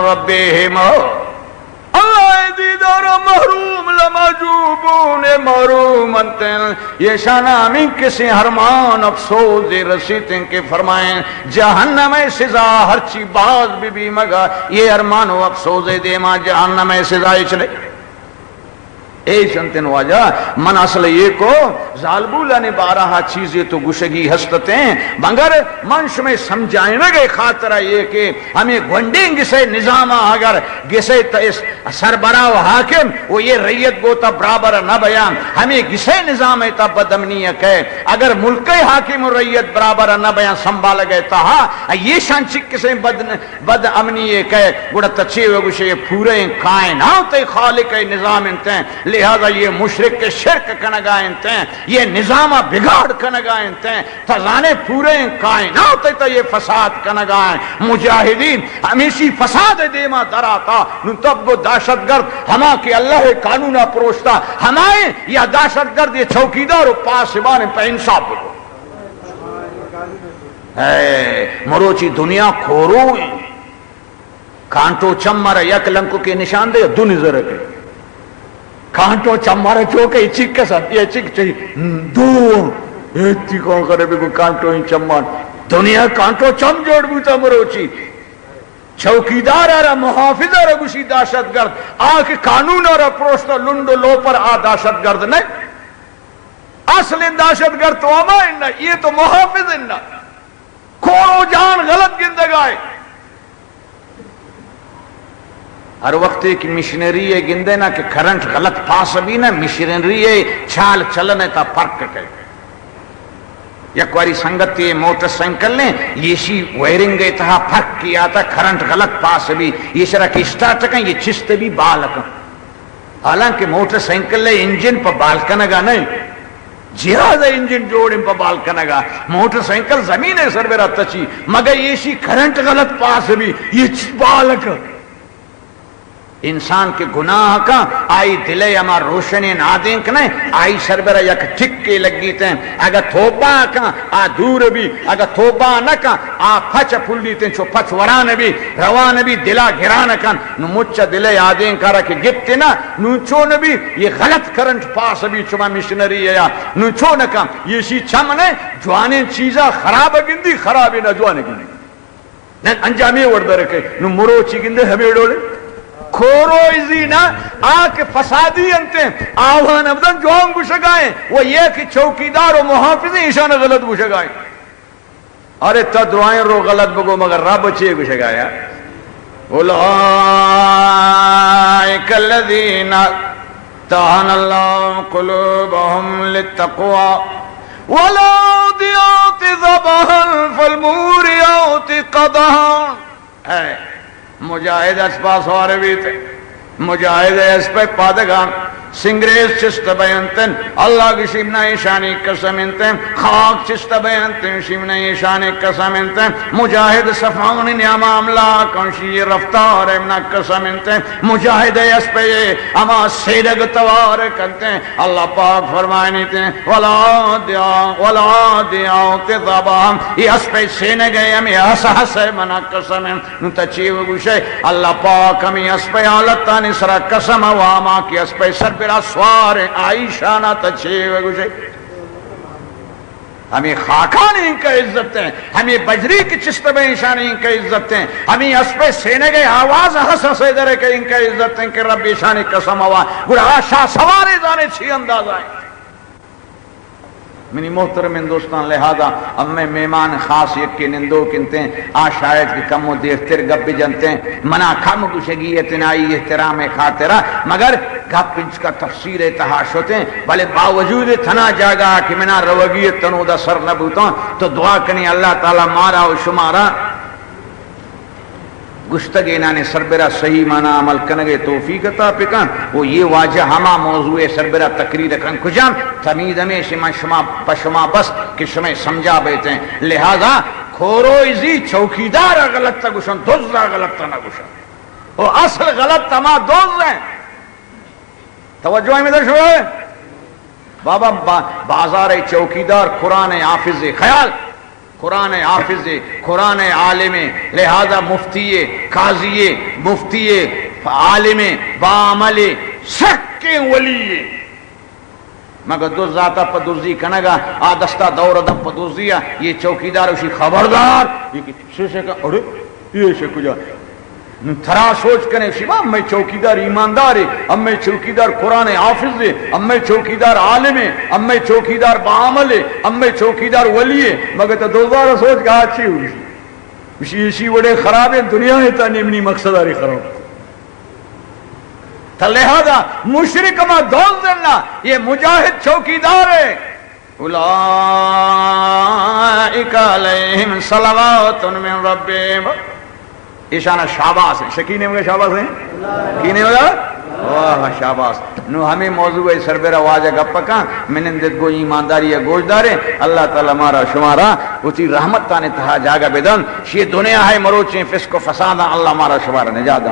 ربہم اللہ دیدار محروم لمجوبون محروم انتن یہ شانہ ہمیں کسی حرمان افسوس رسیتیں کہ فرمائیں جہنم سزا ہر چی باز بھی مگا یہ حرمان و افسوس دے ماں جہنم سزا چلے اے چنتن واجہ من اصل یہ کو ظالبولا نے بارہا چیزیں تو گشگی ہستتیں مگر منش میں سمجھائیں گے خاطرہ یہ کہ ہمیں گھنڈیں گسے نظام اگر گسے سربراہ و حاکم وہ یہ ریت گوتا برابر نہ بیان ہمیں گسے نظام تا بدامنیت ہے اگر ملک حاکم و ریت برابر نہ بیان سنبھال گئے تہا یہ شانچک کسے بد امنی ہے گوڑا تچے ہوئے گوشے یہ پورے کائنات خالق نظام انتیں لہذا یہ مشرک کے شرک کنگائیں تیں یہ نظام بگاڑ کنگائیں تیں تزانے پورے کائنات تا یہ فساد کنگائیں مجاہدین ہمیشی فساد دیما دراتا تب وہ داشت گرد ہما کہ اللہ قانونہ پروشتا ہمائیں یا داشت گرد یہ چوکیدار و پاسبان پہ انصاف بگو مروچی دنیا کھوروئی کانٹو چمر یک لنکو کے نشان دے دو نظر کے کانٹو چمارا چوکے چک کے ساتھ یہ چک چاہیے دو ایتی کون کرے بھی کوئی کانٹو ہی چمار دنیا کانٹو چم جوڑ بوتا مروچی چوکیدار آرہ محافظ آرہ گوشی داشت گرد آکے قانون آرہ پروشتا لنڈو لو پر داشت گرد نہیں اصل داشت گرد تو اما انہا یہ تو محافظ انہا کھوڑو جان غلط گندگائے ہر وقت ایک مشنری ہے گندے نا کہ کرنٹ غلط پاس بھی نا مشنری ہے چھال چلنے تا فرق ہے یک واری سنگتی موٹر سائیکل نے یہ شی ویرنگ تہا فرق کیا تھا کرنٹ غلط پاس بھی یہ شرح کی سٹارٹ کہیں یہ چست بھی بالکن حالانکہ موٹر سائیکل نے انجن پا بالکنگا نہیں جہاز انجن جوڑیں پا بالکنگا موٹر سائیکل زمین ہے سر میرا تچی مگر یہ شی کرنٹ غلط پاس بھی یہ بالکن انسان کے گناہ کا آئی دلے اما روشنی نادیں کنے آئی سربرہ یک ٹکے لگی تیں اگر توبہ کا آ دور بھی اگر توبہ نہ کا آ پھچ پھلی تیں چو پھچ وران بھی روان بھی دلا گران کن نو مچا دلے آدیں کارا کہ گپتے نا نو چون بھی یہ غلط کرنٹ پاس بھی چما مشنری ہے نو چون کا یہ شی چمنے جوانے چیزا خراب گندی خرابی نہ جوانے گندی انجامی وردہ رکھے نو مرو چی گندے ہمیں ڈولے کھورو ازینا آکے فسادی انتے آوان ابدن جو ہم گوشگائیں وہ یہ کہ چوکیدار و محافظیں ایشان غلط گوشگائیں ارے تا دعائیں رو غلط بگو مگر رب چیئے گوشگایا اولئک الذین تہن اللہ قلوبہم للتقوی والعادیات ضبحا فالموریات قدحا مجاہد اس پاس وارے بھی تھے مجاہد اس پہ پادگان سنگریز چست بیانتن اللہ کی شیمنہ شانی قسم انتیں خاک چست بیانتن شیمنہ شانی قسم انتیں مجاہد صفان نعم عملہ کنشی رفتار امنا قسم انتیں مجاہد اس پہ یہ اما سیدگ توار کرتیں اللہ پاک فرمائنی تیں ولا دیاؤ تضابام یہ اس پہ سینے گئے ہمیں حس منا قسم انتا چیو گوشے اللہ پاک ہمیں اس پہ آلتانی سرا قسم واما کی اس پہ سر میرا سوار عائشانہ تچھے ہوئے گوشے ہمیں خاکان ان کا عزت ہیں ہمیں بجری کی چست میں ایشان ان کا عزت ہیں ہمیں اس پہ سینے گئے آواز حس سیدرے کے ان کا عزت ہیں کہ رب ایشانی قسم ہوا گوڑا شاہ سوارے جانے چھی انداز آئیں منی محترم ہندوستان لہذا اب میں میمان خاص یک کے نندو کنتے ہیں شاید کی کم و دیفتر گب بھی جنتے ہیں منا کم گوشگی اتنائی احترام خاطرہ مگر گپ پنچ کا تفسیر تحاش ہوتے ہیں بھلے باوجود تھنا جاگا کہ منا روگی تنو دا سر نبوتا تو دعا کنی اللہ تعالی مارا و شمارا گشتگی نانے سربرہ صحیح معنی عمل کنگے توفیق عطا پکن وہ یہ واجہ ہما موضوع سربرہ تقریر کن کجام تمید ہمیں شما پشما بس کہ شما سمجھا بیتے ہیں لہذا کھورو ازی چوکیدار غلط تا گشن دوزرہ غلط تا نہ گشن وہ اصل غلط تما دوز ہیں توجہ میں در شوئے بابا بازار چوکیدار قرآن حافظ خیال قرآن حافظ قرآن عالم لہذا مفتی قاضی مفتی عالم بعمل سکے ولی مگر دو ذاتہ پدوزی کنگا آدستہ دور دم پدوزیا یہ چوکیدار اسی خبردار یہ شیشے کا اڑے یہ شیخ جا تھرا سوچ کرنے شیبا میں چوکیدار ایماندار ہے اب میں چوکیدار قرآن حافظ ہے اب میں چوکیدار عالم ہے اب میں چوکیدار بعمل ہے اب میں چوکیدار ولی ہے مگر تو دوبارہ سوچ کہا اچھی ہوئی اسی وڑے خراب ہے دنیا ہے تا نیمنی مقصد آری خراب تا لہذا مشرک ما دوز دینا یہ مجاہد چوکیدار ہے اولئک علیہم صلوات من ربہم اشانہ شاباس ہے شکینے ہوگا شاباس ہیں کینے ہوگا واہ شاباس نو ہمیں موضوع سربرہ واجہ گپا کا منندت کو ایمانداری یا گوشدار ہے اللہ تعالی مارا شمارا اسی رحمت تانے تہا جاگا بیدن شی دنیا ہے مروچیں فسق و فسادہ اللہ مارا شمارا نجات